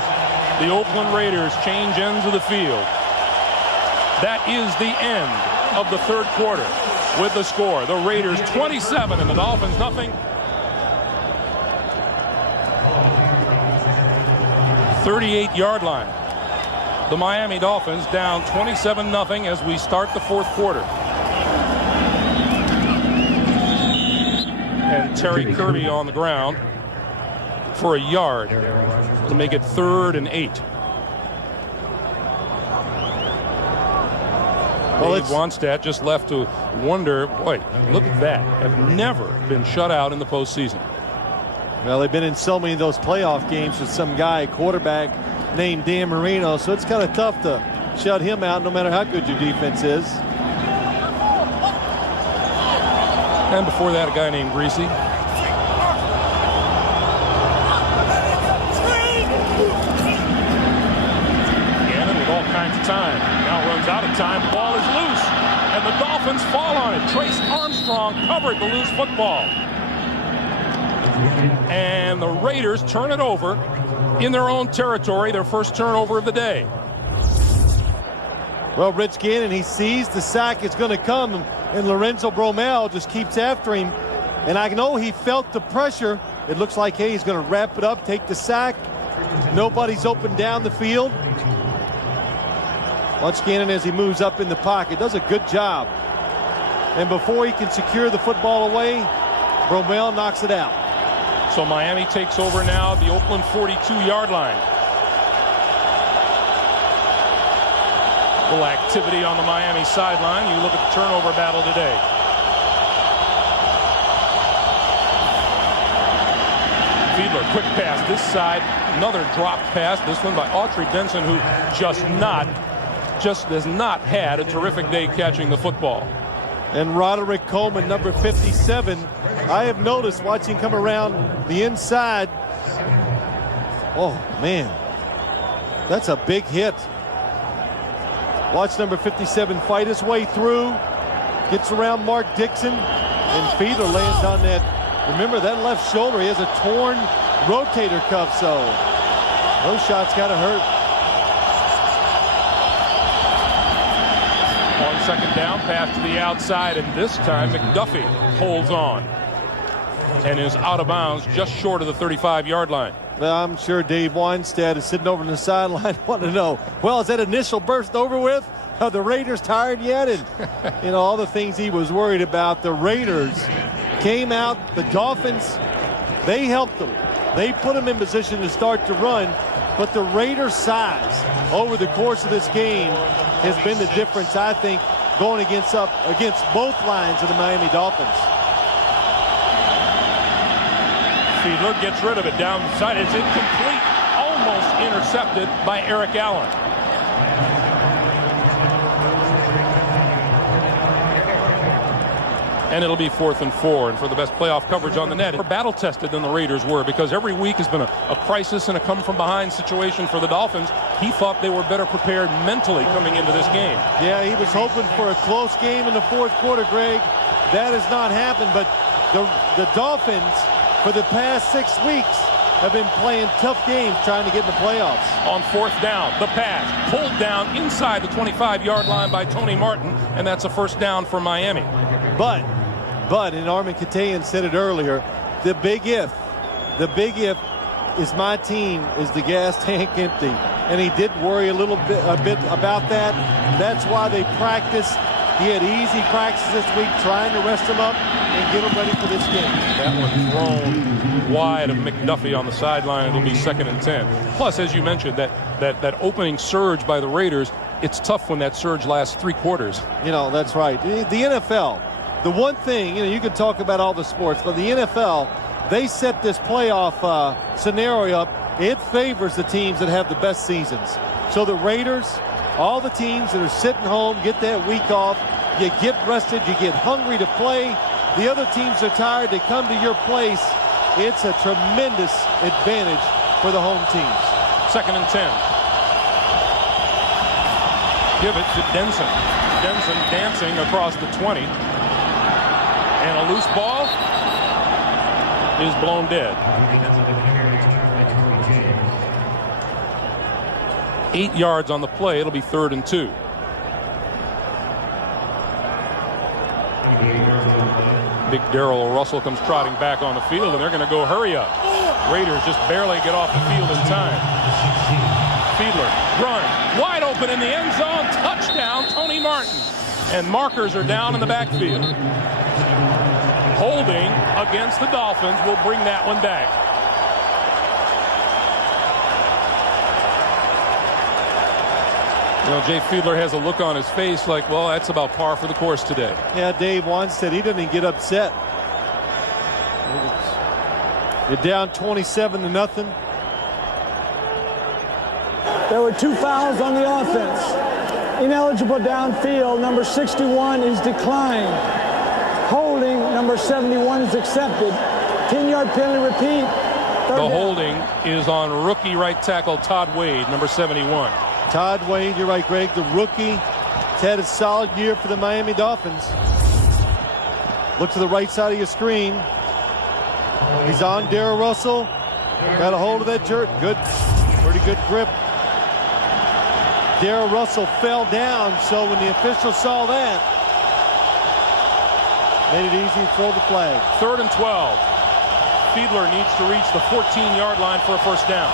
the Oakland Raiders change ends of the field. That is the end of the third quarter with the score. The Raiders 27 and the Dolphins nothing. 38-yard line. The Miami Dolphins down 27-0 as we start the fourth quarter. And Terry Kirby on the ground for a yard to make it 3rd and 8. Well, Dave Wannstedt just left to wonder, boy, look at that. Have never been shut out in the postseason. Well, they've been in so many of those playoff games with some guy, quarterback named Dan Marino, so it's kind of tough to shut him out no matter how good your defense is. And before that, a guy named Greasy. Gannon with all kinds of time. Now runs out of time. The ball is loose, and the Dolphins fall on it. Trace Armstrong covered the loose football. And the Raiders turn it over in their own territory, their first turnover of the day. Well, Rich Gannon, he sees the sack is going to come, and Lorenzo Bromell just keeps after him. And I know he felt the pressure. It looks like, hey, he's going to wrap it up, take the sack. Nobody's open down the field. Watch Gannon as he moves up in the pocket. Does a good job. And before he can secure the football away, Bromell knocks it out. So Miami takes over now at the Oakland 42-yard line. A little activity on the Miami sideline. You look at the turnover battle today. Fiedler, quick pass this side. Another drop pass. This one by Autry Denson, who just has not had a terrific day catching the football. And Roderick Coleman, number 57. I have noticed watching him come around the inside. Oh, man. That's a big hit. Watch number 57 fight his way through. Gets around Mark Dixon. And Fiedler lands on that. Remember, that left shoulder, he has a torn rotator cuff, so those shots got to hurt. On second down, pass to the outside, and this time McDuffie holds on and is out of bounds just short of the 35-yard line. Well, I'm sure Dave Wannstedt is sitting over on the sideline wanting to know, well, is that initial burst over with? Are the Raiders tired yet? And, all the things he was worried about. The Raiders came out. The Dolphins, they helped them. They put them in position to start to run. But the Raiders' size over the course of this game has been the difference, I think, going against both lines of the Miami Dolphins. Fiedler gets rid of it down the side. It's incomplete, almost intercepted by Eric Allen. And it'll be 4th and 4. And for the best playoff coverage on the net, more battle tested than the Raiders were, because every week has been a crisis and a come from behind situation for the Dolphins. He thought they were better prepared mentally coming into this game. Yeah, he was hoping for a close game in the fourth quarter, Greg. That has not happened, but the Dolphins, for the past 6 weeks, have been playing tough games trying to get in the playoffs. On 4th down, the pass pulled down inside the 25-yard line by Tony Martin, and that's a first down for Miami. But, and Armin Katayan said it earlier, the big if is my team is the gas tank empty. And he did worry a bit about that. That's why they practice He had easy practices this week, trying to rest him up and get him ready for this game. That one thrown wide of McDuffie on the sideline. It'll be 2nd and 10. Plus, as you mentioned, that opening surge by the Raiders, it's tough when that surge lasts 3 quarters. You know, that's right. The NFL, the one thing, you can talk about all the sports, but the NFL, they set this playoff scenario up. It favors the teams that have the best seasons. So the Raiders, all the teams that are sitting home, get that week off. You get rested. You get hungry to play. The other teams are tired. They come to your place. It's a tremendous advantage for the home teams. 2nd and 10. Give it to Denson. Denson dancing across the 20. And a loose ball is blown dead. 8 yards on the play. It'll be 3rd and 2. Big Darrell Russell comes trotting back on the field, and they're going to go hurry up. Raiders just barely get off the field in time. Fiedler, run, wide open in the end zone, touchdown, Tony Martin. And markers are down in the backfield. Holding against the Dolphins will bring that one back. You know, Jay Fiedler has a look on his face like, well, that's about par for the course today. Yeah, Dave once said he didn't get upset. You're down 27-0. There were 2 fouls on the offense. Ineligible downfield, number 61 is declined. Holding, number 71 is accepted. 10-yard penalty repeat. The holding is on rookie right tackle Todd Wade, number 71. Todd Wade, you're right, Greg, the rookie. He's had a solid year for the Miami Dolphins. Look to the right side of your screen. He's on Darrell Russell. Got a hold of that jerk. Good, pretty good grip. Darrell Russell fell down, so when the official saw that, made it easy to throw the flag. 3rd and 12. Fiedler needs to reach the 14-yard line for a first down.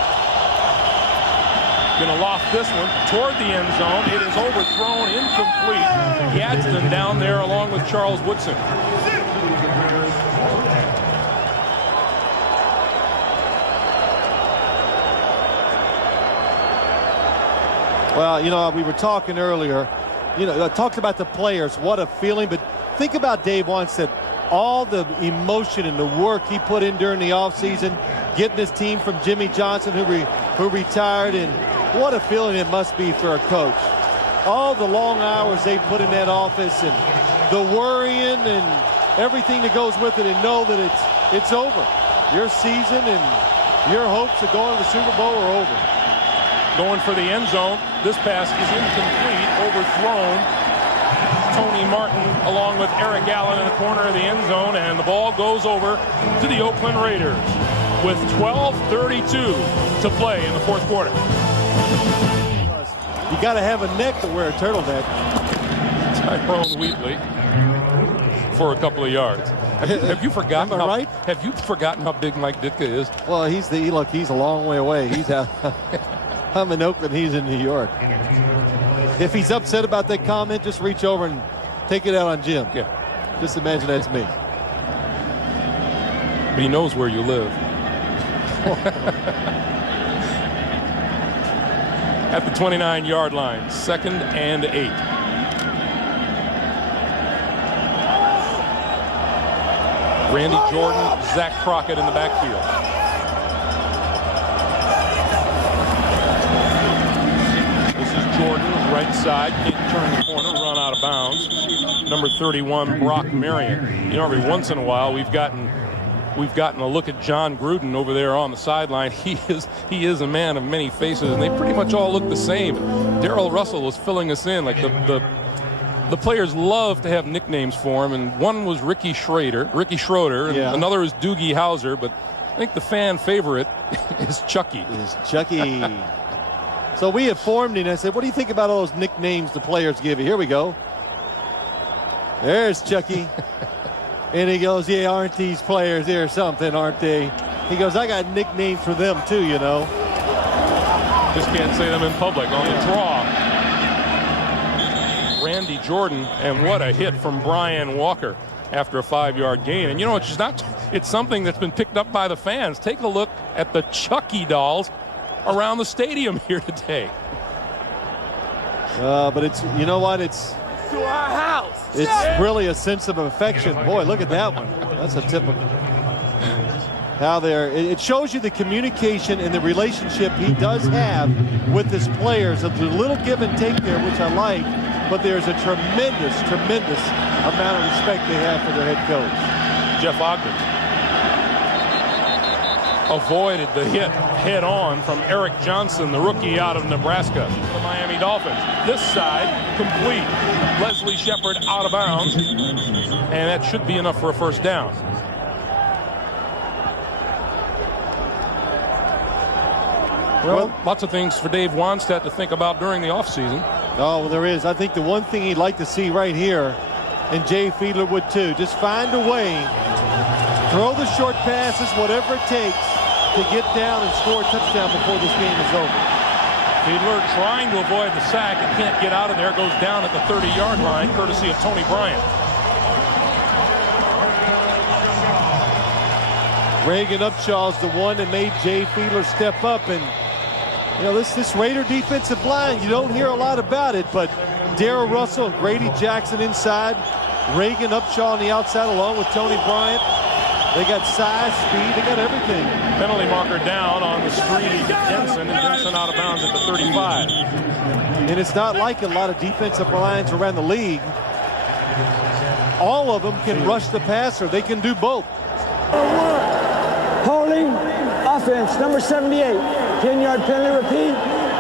Going to loft this one toward the end zone. It is overthrown, incomplete. Gadsden down there along with Charles Woodson. Well, you know, we were talking earlier, I talked about the players, what a feeling, but think about Dave once said all the emotion and the work he put in during the offseason, getting his team from Jimmy Johnson, who retired, and what a feeling it must be for a coach. All the long hours they put in that office and the worrying and everything that goes with it, and know that it's over. Your season and your hopes of going to the Super Bowl are over. Going for the end zone. This pass is incomplete, overthrown. Tony Martin along with Eric Allen in the corner of the end zone, and the ball goes over to the Oakland Raiders with 12:32 to play in the 4th quarter. You got to have a neck to wear a turtleneck. Tyrone Wheatley for a couple of yards. Have you forgotten? Right? Have you forgotten how big Mike Ditka is? Well, he's a long way away. He's out. I'm in Oakland. He's in New York. If he's upset about that comment, just reach over and take it out on Jim. Yeah. Just imagine that's me. But he knows where you live. At the 29-yard line, 2nd and 8. Randy Jordan, Zach Crockett in the backfield. This is Jordan, right side, can't turn the corner, run out of bounds. Number 31, Brock Marion. You know, every once in a while we've gotten a look at John Gruden over there on the sideline. He is a man of many faces, and they pretty much all look the same. Darrell Russell was filling us in. Like the players love to have nicknames for him, and one was Ricky Schroeder, and another is Doogie Howser, but I think the fan favorite is Chucky. So we informed him. I said, what do you think about all those nicknames the players give you? Here we go. There's Chucky. And he goes, yeah, aren't these players here something, aren't they? He goes, I got nicknames for them too, you know. Just can't say them in public. On the draw, Andy Jordan, and what a hit from Brian Walker after a 5-yard gain. And you know, it's something that's been picked up by the fans. Take a look at the Chucky dolls around the stadium here today. But it's, you know what, it's To our house. It's really a sense of affection. Boy, look at that one. That's a typical. How it shows you the communication and the relationship he does have with his players. There's a little give and take there, which I like, but there's a tremendous, tremendous amount of respect they have for their head coach. Jeff Ogden avoided the hit head on from Eric Johnson, the rookie out of Nebraska. The Miami Dolphins. This side complete. Leslie Shepard out of bounds, and that should be enough for a first down. Well, lots of things for Dave Wanstead to think about during the offseason. Oh, well, there is. I think the one thing he'd like to see right here, and Jay Fiedler would too, just find a way, throw the short passes, whatever it takes, to get down and score a touchdown before this game is over. Fiedler trying to avoid the sack and can't get out of there. Goes down at the 30-yard line, courtesy of Tony Bryant. Reagan Upshaw's the one that made Jay Fiedler step up. And, you know, this Raider defensive line, you don't hear a lot about it, but Darrell Russell and Grady Jackson inside, Reagan Upshaw on the outside along with Tony Bryant. They got size, speed, they got everything. Penalty marker down on the screen to Jensen, and Jensen out of bounds at the 35. And it's not like a lot of defensive lines around the league. All of them can rush the passer. They can do both. Holding, offense, number 78. 10-yard penalty, repeat,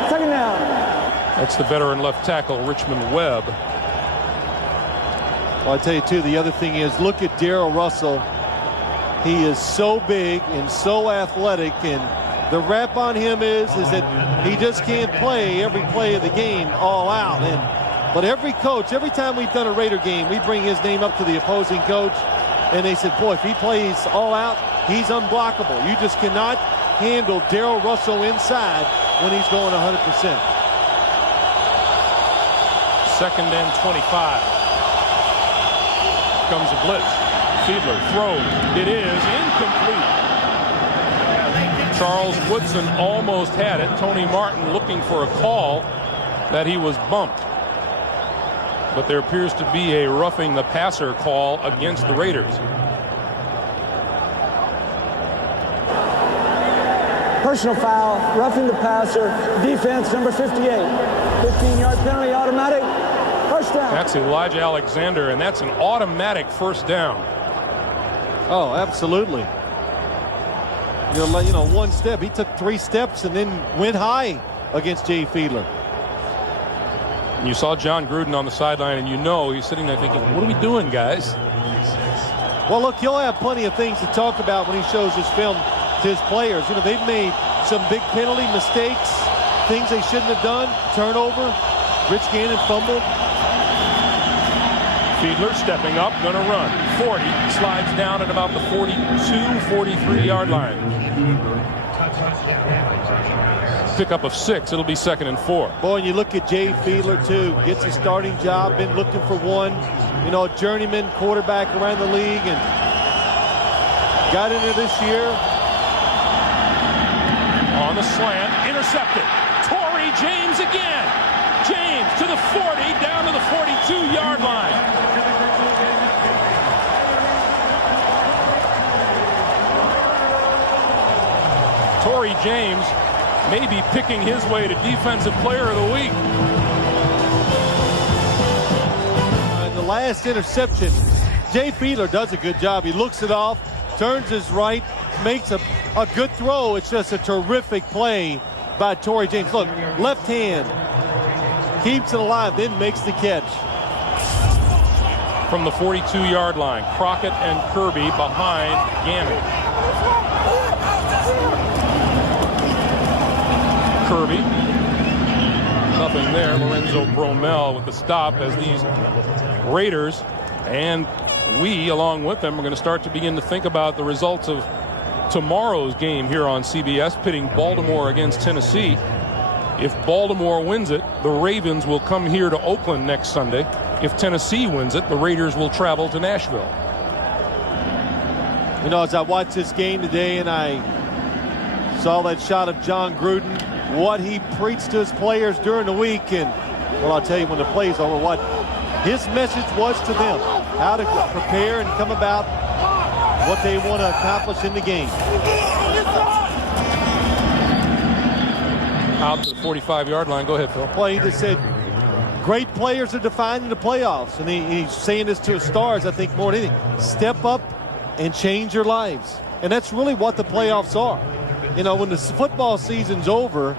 second down. That's the veteran left tackle, Richmond Webb. Well, I tell you, too, the other thing is, look at Darrell Russell. He is so big and so athletic, and the rap on him is that he just can't play every play of the game all out. But every coach, every time we've done a Raider game, we bring his name up to the opposing coach, and they said, boy, if he plays all out, he's unblockable. You just cannot handle Darrell Russell inside when he's going 100%. Second and 25. Comes a blitz. Fiedler throws. It is incomplete. Charles Woodson almost had it. Tony Martin looking for a call that he was bumped. But there appears to be a roughing the passer call against the Raiders. Personal foul, roughing the passer, defense, number 58. 15-yard penalty, automatic, first down. That's Elijah Alexander, and that's an automatic first down. Oh, absolutely. You know, one step. He took 3 steps and then went high against Jay Fiedler. You saw John Gruden on the sideline, and you know he's sitting there thinking, what are we doing, guys? Well, look, he'll have plenty of things to talk about when he shows his film to his players. You know, they've made some big penalty mistakes, things they shouldn't have done, turnover, Rich Gannon fumbled. Fiedler stepping up, going to run. 40, slides down at about the 42, 43-yard line. Pickup of 6, it'll be 2nd and 4. Boy, and you look at Jay Fiedler, too. Gets a starting job, been looking for one. You know, a journeyman quarterback around the league, and got in there this year. On the slant, intercepted. Torrey James again. James to the 40, down to the 42-yard line. Torrey James may be picking his way to Defensive Player of the Week. The last interception, Jay Fiedler does a good job. He looks it off, turns his right, makes a good throw. It's just a terrific play by Torrey James. Look, left hand, keeps it alive, then makes the catch. From the 42-yard line, Crockett and Kirby behind Gannon. Kirby, nothing there. Lorenzo Bromell with the stop as these Raiders and we, along with them, are going to start to begin to think about the results of tomorrow's game here on CBS, pitting Baltimore against Tennessee If Baltimore wins it, the Ravens will come here to Oakland next Sunday. If Tennessee wins it, the Raiders will travel to Nashville. You know, as I watched this game today and I saw that shot of John Gruden, what he preached to his players during the week, and well, I'll tell you when the play's over what his message was to them, how to prepare and come about what they want to accomplish in the game. Out to the 45-yard line. Go ahead, Phil. Well, he just said great players are defined in the playoffs, and he's saying this to his stars, I think, more than anything. Step up and change your lives. And that's really what the playoffs are. You know, when the football season's over,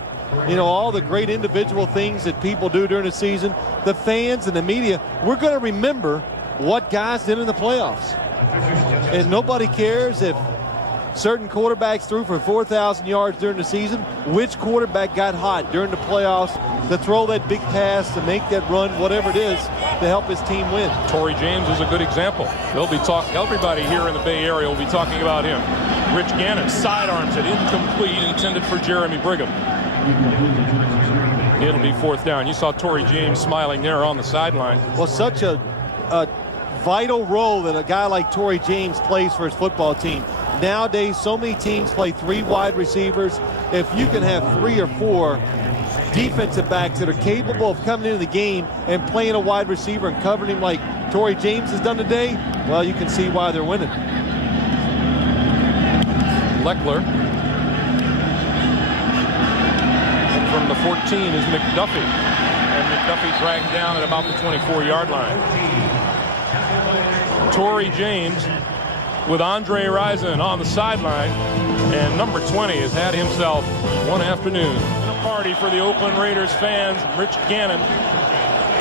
you know, all the great individual things that people do during the season, the fans and the media, we're going to remember what guys did in the playoffs. And nobody cares if certain quarterbacks threw for 4,000 yards during the season. Which quarterback got hot during the playoffs to throw that big pass, to make that run, whatever it is, to help his team win? Torrey James is a good example. They'll be talking, everybody here in the Bay Area will be talking about him. Rich Gannon sidearms it, incomplete, intended for Jeremy Brigham. It'll be fourth down. You saw Torrey James smiling there on the sideline. Well, such a vital role that a guy like Torrey James plays for his football team. Nowadays, so many teams play 3 wide receivers. If you can have 3 or 4 defensive backs that are capable of coming into the game and playing a wide receiver and covering him like Torrey James has done today, well, you can see why they're winning. Leckler. And from the 14 is McDuffie. And McDuffie dragged down at about the 24-yard line. Torrey James with Andre Rison on the sideline, and number 20 has had himself one afternoon. A party for the Oakland Raiders fans. Rich Gannon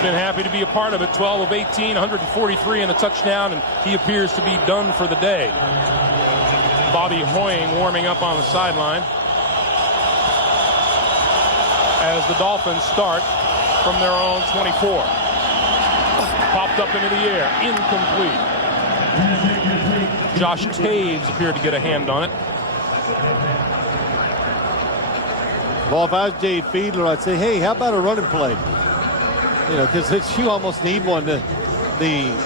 been happy to be a part of it. 12 of 18, 143 and a touchdown, and he appears to be done for the day. Bobby Hoying warming up on the sideline as the Dolphins start from their own 24. Popped up into the air, incomplete. Josh Taves appeared to get a hand on it. Well, if I was Jay Fiedler, I'd say, hey, how about a running play? You know, because you almost need one. The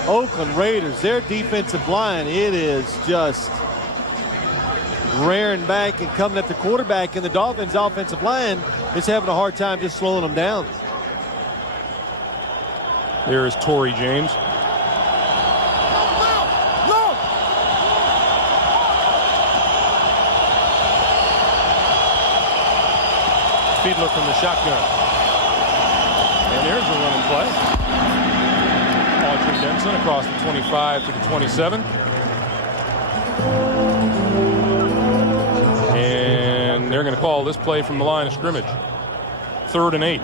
Oakland Raiders, their defensive line, it is just rearing back and coming at the quarterback, and the Dolphins' offensive line is having a hard time just slowing them down. There is Torrey James. Fiedler from the shotgun. And there's a running play. Audrey Denson across the 25 to the 27. And they're going to call this play from the line of scrimmage. 3rd and 8.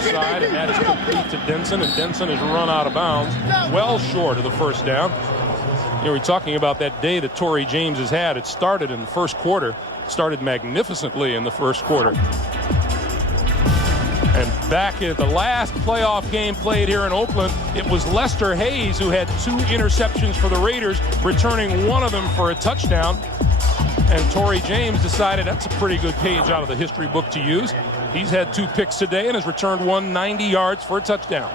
Side, and that is complete to Denson, and Denson has run out of bounds, well short of the first down. You know, we're talking about that day that Torrey James has had. It started in the first quarter, started magnificently in the first quarter. And back at the last playoff game played here in Oakland, it was Lester Hayes who had 2 interceptions for the Raiders, returning one of them for a touchdown. And Torrey James decided that's a pretty good page out of the history book to use. He's had 2 picks today and has returned 90 yards for a touchdown.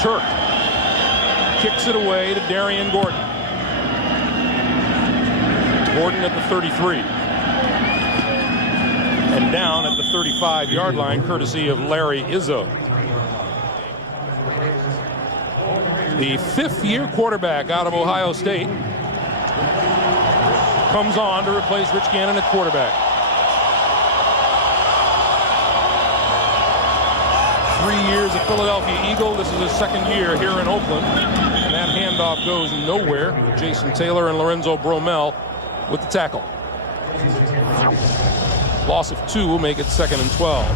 Turk kicks it away to Darian Gordon. Gordon at the 33. And down at the 35-yard line, courtesy of Larry Izzo. The 5th-year quarterback out of Ohio State comes on to replace Rich Gannon at quarterback. 3 years a Philadelphia Eagle. This is his 2nd year here in Oakland. And that handoff goes nowhere. Jason Taylor and Lorenzo Bromell with the tackle. Loss of 2 will make it 2nd and 12.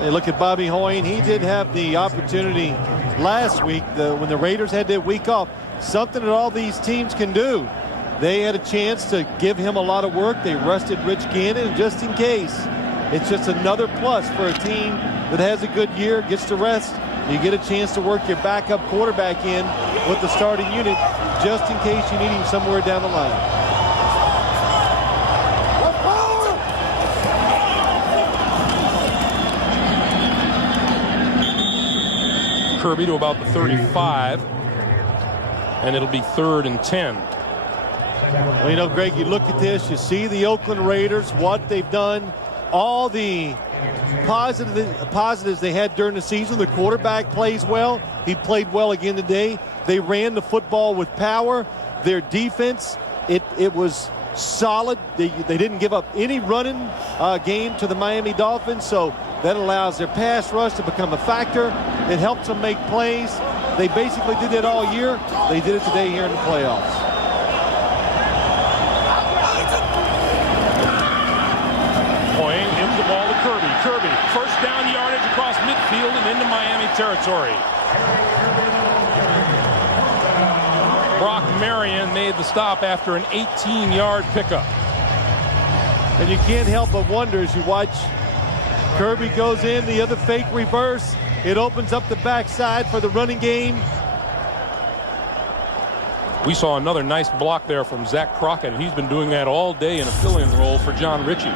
Hey, look at Bobby Hoying. He did have the opportunity last week when the Raiders had that week off. Something that all these teams can do they had a chance to give him a lot of work. They rested Rich Gannon, and just in case, it's just another plus for a team that has a good year, gets to rest. You get a chance to work your backup quarterback in with the starting unit just in case you need him somewhere down the line. Kirby to about the 35, and it'll be 3rd and 10. Well, you know, Greg, you look at this, you see the Oakland Raiders, what they've done, all the positives they had during the season. The quarterback plays well. He played well again today. They ran the football with power. Their defense, it was solid. They didn't give up any running game to the Miami Dolphins, so that allows their pass rush to become a factor. It helps them make plays. They basically did that all year. They did it today here in the playoffs. Poying gives the ball to Kirby. Kirby, first down yardage across midfield and into Miami territory. Brock Marion made the stop after an 18-yard pickup. And you can't help but wonder as you watch Kirby goes in, the other fake reverse. It opens up the backside for the running game. We saw another nice block there from Zach Crockett, and he's been doing that all day in a fill-in role for John Ritchie.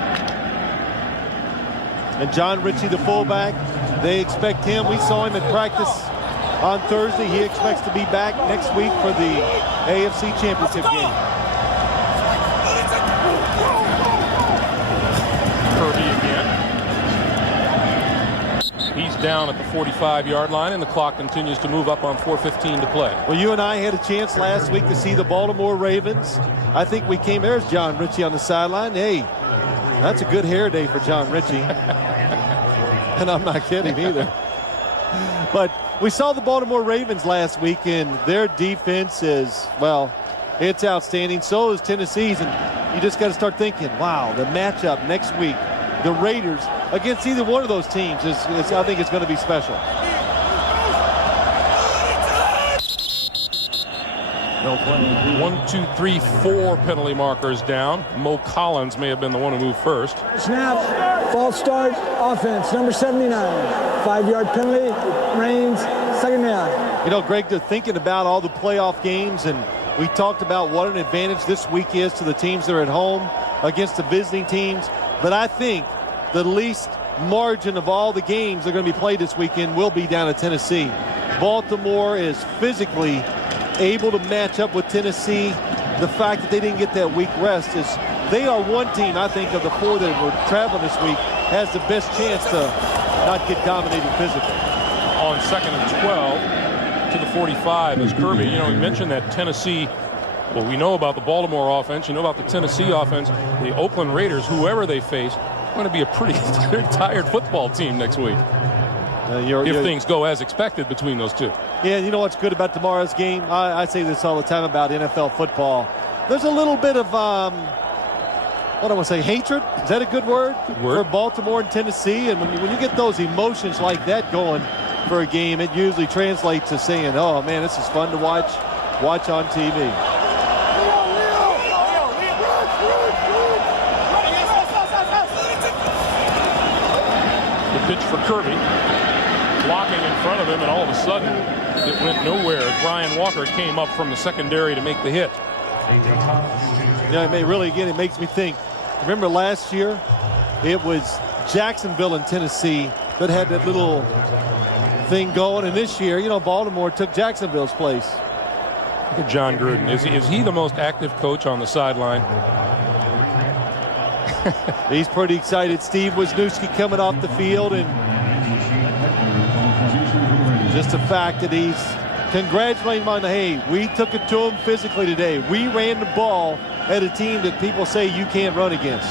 And John Ritchie, the fullback, they expect him. We saw him at practice on Thursday. He expects to be back next week for the AFC Championship game. Kirby again. He's down at the 45-yard line, and the clock continues to move up on 4:15 to play. Well, you and I had a chance last week to see the Baltimore Ravens. I think we came, there's John Ritchie on the sideline. Hey, that's a good hair day for John Ritchie. And I'm not kidding either. But we saw the Baltimore Ravens last week, and their defense is, well, it's outstanding. So is Tennessee's, and you just got to start thinking, wow, the matchup next week, the Raiders against either one of those teams is I think it's going to be special. 1, 2, 3, 4 penalty markers down. Mo Collins may have been the one who moved first. Snap, false start, offense, number 79. 5-yard penalty, Reigns, second down. You know, Greg, they're thinking about all the playoff games, and we talked about what an advantage this week is to the teams that are at home against the visiting teams. But I think the least margin of all the games that are going to be played this weekend will be down at Tennessee. Baltimore is physically able to match up with Tennessee. The fact that they didn't get that week rest is they are one team, I think, of the 4 that were traveling this week has the best chance to not get dominated physically. On 2nd and 12 to the 45 is Kirby. You know, we mentioned that Tennessee. Well, we know about the Baltimore offense. You know about the Tennessee offense. The Oakland Raiders, whoever they face, going to be a pretty tired football team next week. If things go as expected between those two. Yeah, you know what's good about tomorrow's game? I say this all the time about NFL football. There's a little bit of, what do I want to say, hatred? Is that a good word? For Baltimore and Tennessee. And when you get those emotions like that going for a game, it usually translates to saying, oh, man, this is fun to watch on TV. The pitch for Kirby. Blocking in front of him, and all of a sudden it went nowhere. Brian Walker came up from the secondary to make the hit. Yeah, it makes me think. Remember last year, it was Jacksonville and Tennessee that had that little thing going, and this year, you know, Baltimore took Jacksonville's place. Look at John Gruden. Is he the most active coach on the sideline? He's pretty excited. Steve Wisniewski coming off the field, and just the fact that he's congratulating him on the, hey, we took it to him physically today. We ran the ball at a team that people say you can't run against.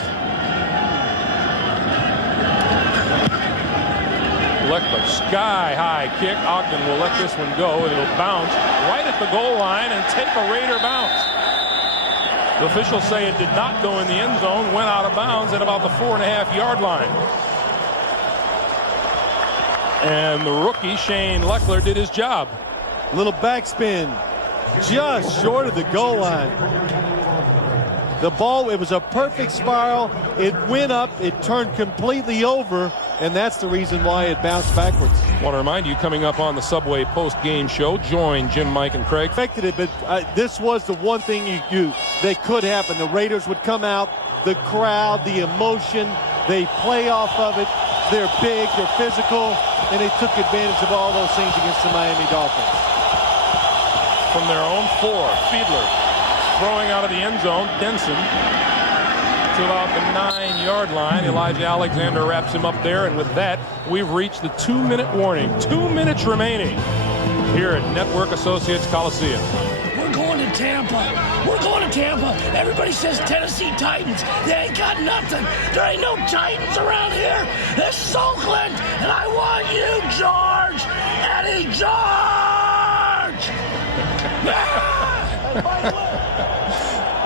Let the sky-high kick. Ogden will let this one go, and it'll bounce right at the goal line and take a Raider bounce. The officials say it did not go in the end zone, went out of bounds at about the 4.5-yard line. And the rookie, Shane Leckler, did his job. Little backspin just short of the goal line. The ball, it was a perfect spiral. It went up, it turned completely over, and that's the reason why it bounced backwards. I want to remind you, coming up on the Subway post-game show, join Jim, Mike, and Craig. Expected it, but this was the one thing that could happen. The Raiders would come out, the crowd, the emotion, they play off of it. They're big, they're physical, and they took advantage of all those things against the Miami Dolphins. From their own 4, Fiedler throwing out of the end zone. Denson to about the 9-yard line. Elijah Alexander wraps him up there, and with that, we've reached the 2-minute warning. 2 minutes remaining here at Network Associates Coliseum. We're going to Tampa. We're going to Tampa. Everybody says Tennessee Titans. They ain't got nothing. There ain't no Titans around here. This is Oakland, and I want you, George. Eddie George.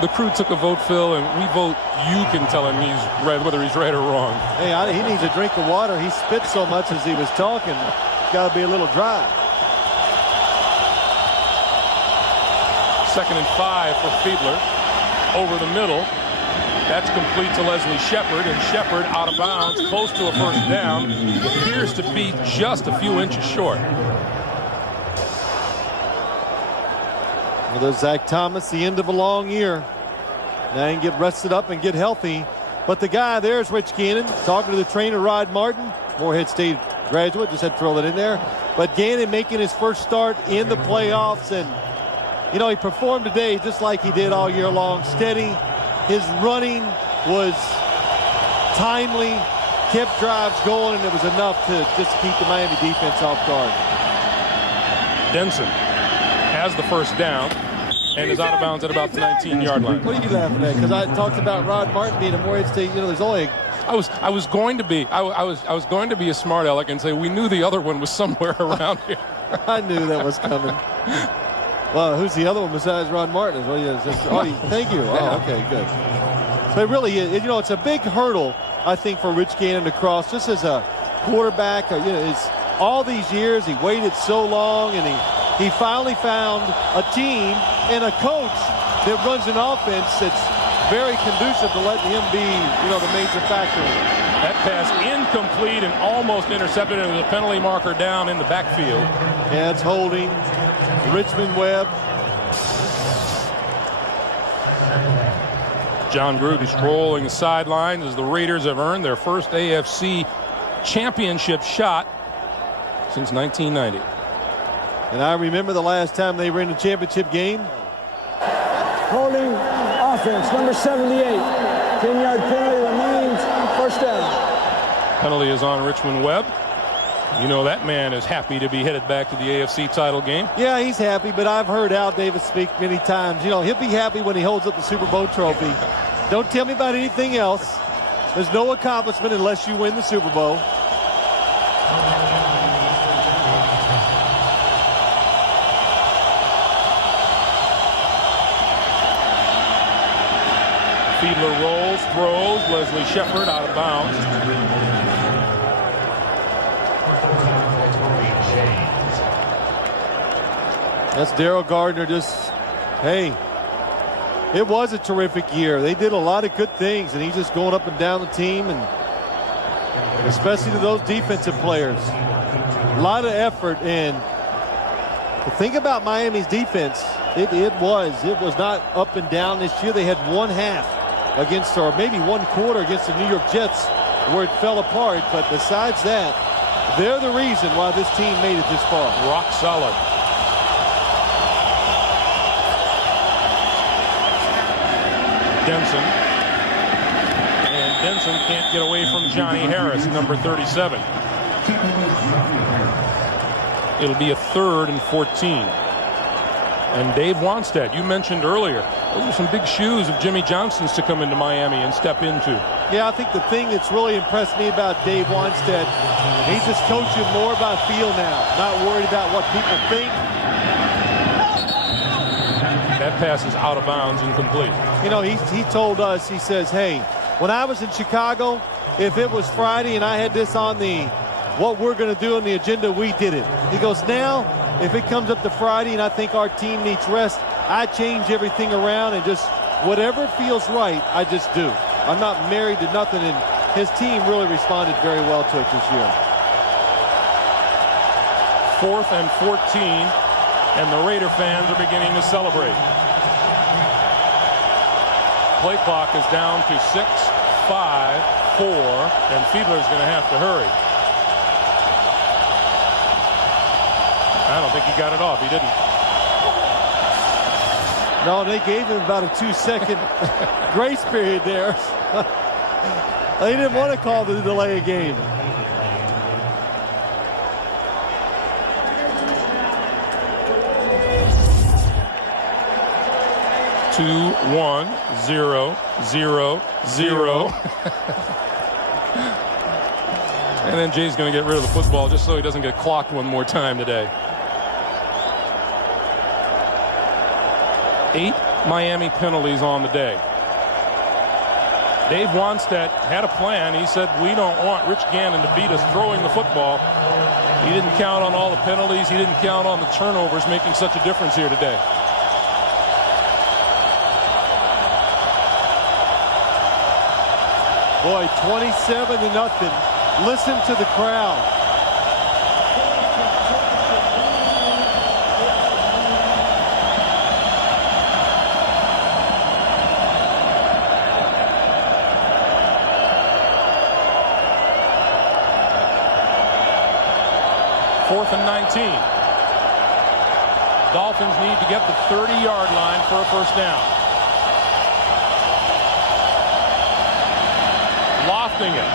The crew took a vote, Phil, and we vote you can tell him he's right, whether he's right or wrong. Hey, he needs a drink of water. He spit so much as he was talking. It's got to be a little dry. 2nd and 5 for Fiedler. Over the middle. That's complete to Leslie Shepard, and Shepard out of bounds, close to a first down. Appears to be just a few inches short. Well, there's Zach Thomas, the end of a long year. Now he can get rested up and get healthy. But the guy there is Rich Gannon, talking to the trainer, Rod Martin, Morehead State graduate, just had to throw that in there. But Gannon making his first start in the playoffs, and you know, he performed today just like he did all year long. Steady. His running was timely, kept drives going, and it was enough to just keep the Miami defense off guard. Denson has the first down and is out of bounds at about the 19-yard line. What are you laughing at? Because I talked about Rod Martin being a Morehead State. You know, there's only. I was going to be a smart aleck and say we knew the other one was somewhere around here. I knew that was coming. Well, who's the other one besides Rod Martin? Thank you. Oh, okay, good. So it really is. You know, it's a big hurdle, I think, for Rich Gannon to cross. Just as a quarterback, you know, it's all these years he waited so long, and he finally found a team and a coach that runs an offense that's very conducive to letting him be, you know, the major factor. That pass incomplete and almost intercepted, and there's a penalty marker down in the backfield. Yeah, it's holding. Richmond Webb. John Gruden strolling the sidelines as the Raiders have earned their first AFC championship shot since 1990. And I remember the last time they were in the championship game. Holding offense, number 78. 10-yard penalty remains, first down. Penalty is on Richmond Webb. You know that man is happy to be headed back to the AFC title game. Yeah, he's happy, but I've heard Al Davis speak many times. You know, he'll be happy when he holds up the Super Bowl trophy. Don't tell me about anything else. There's no accomplishment unless you win the Super Bowl. Fiedler rolls, throws. Leslie Shepard out of bounds. That's Daryl Gardner just, hey, it was a terrific year. They did a lot of good things, and he's just going up and down the team, and especially to those defensive players. A lot of effort, and the thing about Miami's defense, it was not up and down this year. They had one half against, or maybe one quarter against the New York Jets where it fell apart, but besides that, they're the reason why this team made it this far. Rock solid. Denson. And Denson can't get away from Johnny Harris, number 37. It'll be a 3rd and 14. And Dave Wanstead, you mentioned earlier, those are some big shoes of Jimmy Johnson's to come into Miami and step into. Yeah, I think the thing that's really impressed me about Dave Wanstead, he's just coaching more about feel now, not worried about what people think. That pass is out of bounds, incomplete. You know, he told us, he says, hey, when I was in Chicago, if it was Friday and I had this on the what we're going to do on the agenda, we did it. He goes, now, if it comes up to Friday and I think our team needs rest, I change everything around and just Whatever feels right, I just do. I'm not married to nothing, and his team really responded very well to it this year. 4th and 14, and the Raider fans are beginning to celebrate. Play clock is down to 6, 5, 4, and Fiedler's going to have to hurry. I don't think he got it off. He didn't. No, they gave him about a 2-second grace period there. They didn't want to call the delay a game. Two, 1, 0, 0, 0. And then Jay's going to get rid of the football just so he doesn't get clocked one more time today. 8 Miami penalties on the day. Dave Wannstedt had a plan. He said, we don't want Rich Gannon to beat us throwing the football. He didn't count on all the penalties. He didn't count on the turnovers making such a difference here today. Boy, 27-0. Listen to the crowd. Fourth and 19. Dolphins need to get the 30-yard line for a first down. Lofting it.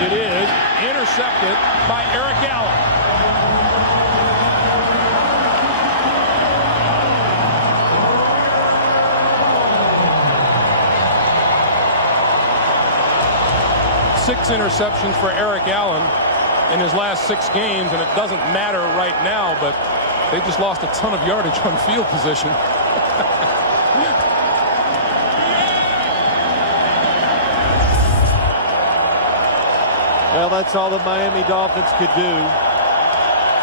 It is intercepted by Eric Allen. Six interceptions for Eric Allen in his last 6 games, and it doesn't matter right now, but they just lost a ton of yardage on field position. Well, that's all the Miami Dolphins could do.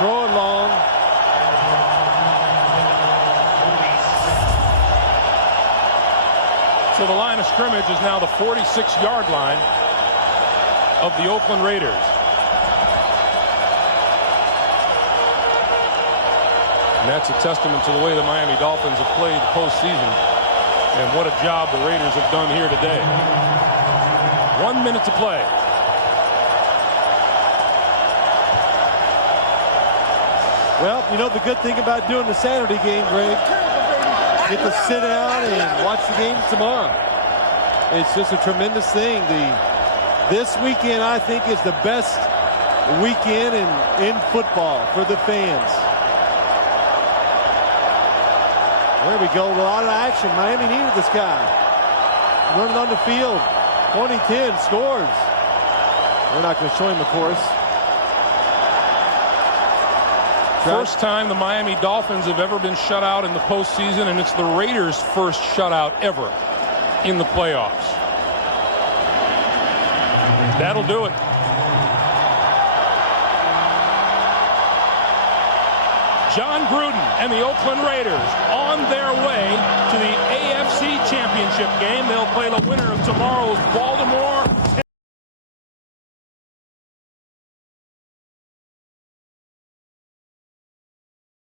Throw it long. So the line of scrimmage is now the 46-yard line of the Oakland Raiders. And that's a testament to the way the Miami Dolphins have played postseason. And what a job the Raiders have done here today. 1 minute to play. Well, you know the good thing about doing the Saturday game, Greg, get to sit down and watch the game tomorrow. It's just a tremendous thing. This weekend, I think, is the best weekend in football for the fans. There we go. A lot of action. Miami needed this guy. Running on the field. 20-10 scores. We're not going to show him, of course. First time the Miami Dolphins have ever been shut out in the postseason, and it's the Raiders' first shutout ever in the playoffs. That'll do it. John Gruden and the Oakland Raiders on their way to the AFC Championship game. They'll play the winner of tomorrow's Baltimore